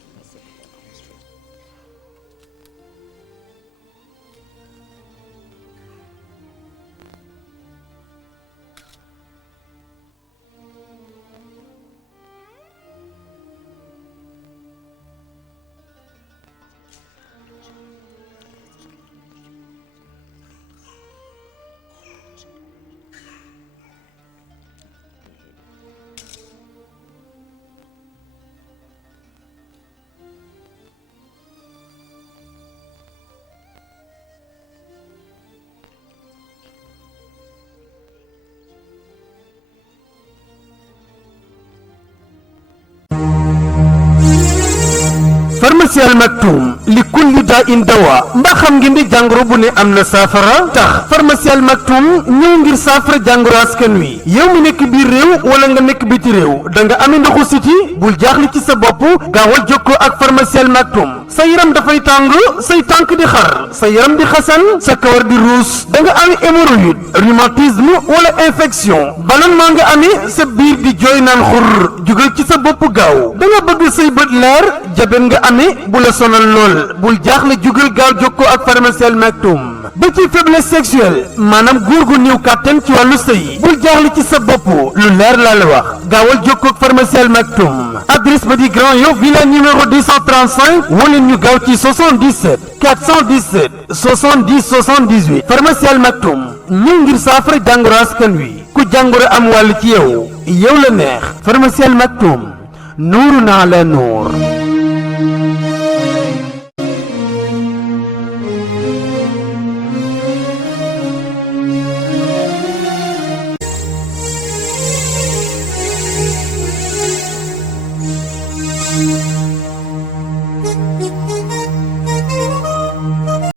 pharmacie Al Maktoum li kulli daa in dawa mbaa xam ngeen di jàngoro bu ne am na saafara tax pharmacie Al Maktoum ñëw ngir saafara jàngoro askan wi yow mi nekk biir réew wala nga nekk biti réew da nga amee ndoxu siti bul jaaxle ci sa bopp gaawal jokkoo ak pharmacie Al Maktoum sa yaram dafay tàng say tànk di xar sa yaram di xasan sa kawar di ruus da nga amee hémorroïde rhumatisme wala infection ballonnement nga amee sa biir di jooy naan xur jugal ci sa bopp gaaw da nga bëgg say bët leer jabet nga amee bu la sonal lool bul jaaxle jugal gaaw jokkoo ak pharmacie Al Maktoum ba ci faiblesse sexuelle maanaam góor gu néew kàttan ci wàllu sëy bul jaaxle ci sa bopp lu leer laa la wax gaawal jokkoo ak pharmacie Al Maktoum adresse ba di Grand Yoff villa numéro 235 wala ñu gaaw ci 77 417 70 78 pharmacie Al Maktoum ñëw ngir saafara jàngoro askan wi ku jàngoro am wàll ci yow la neex pharmacie Al Maktoum nuurun ala nuur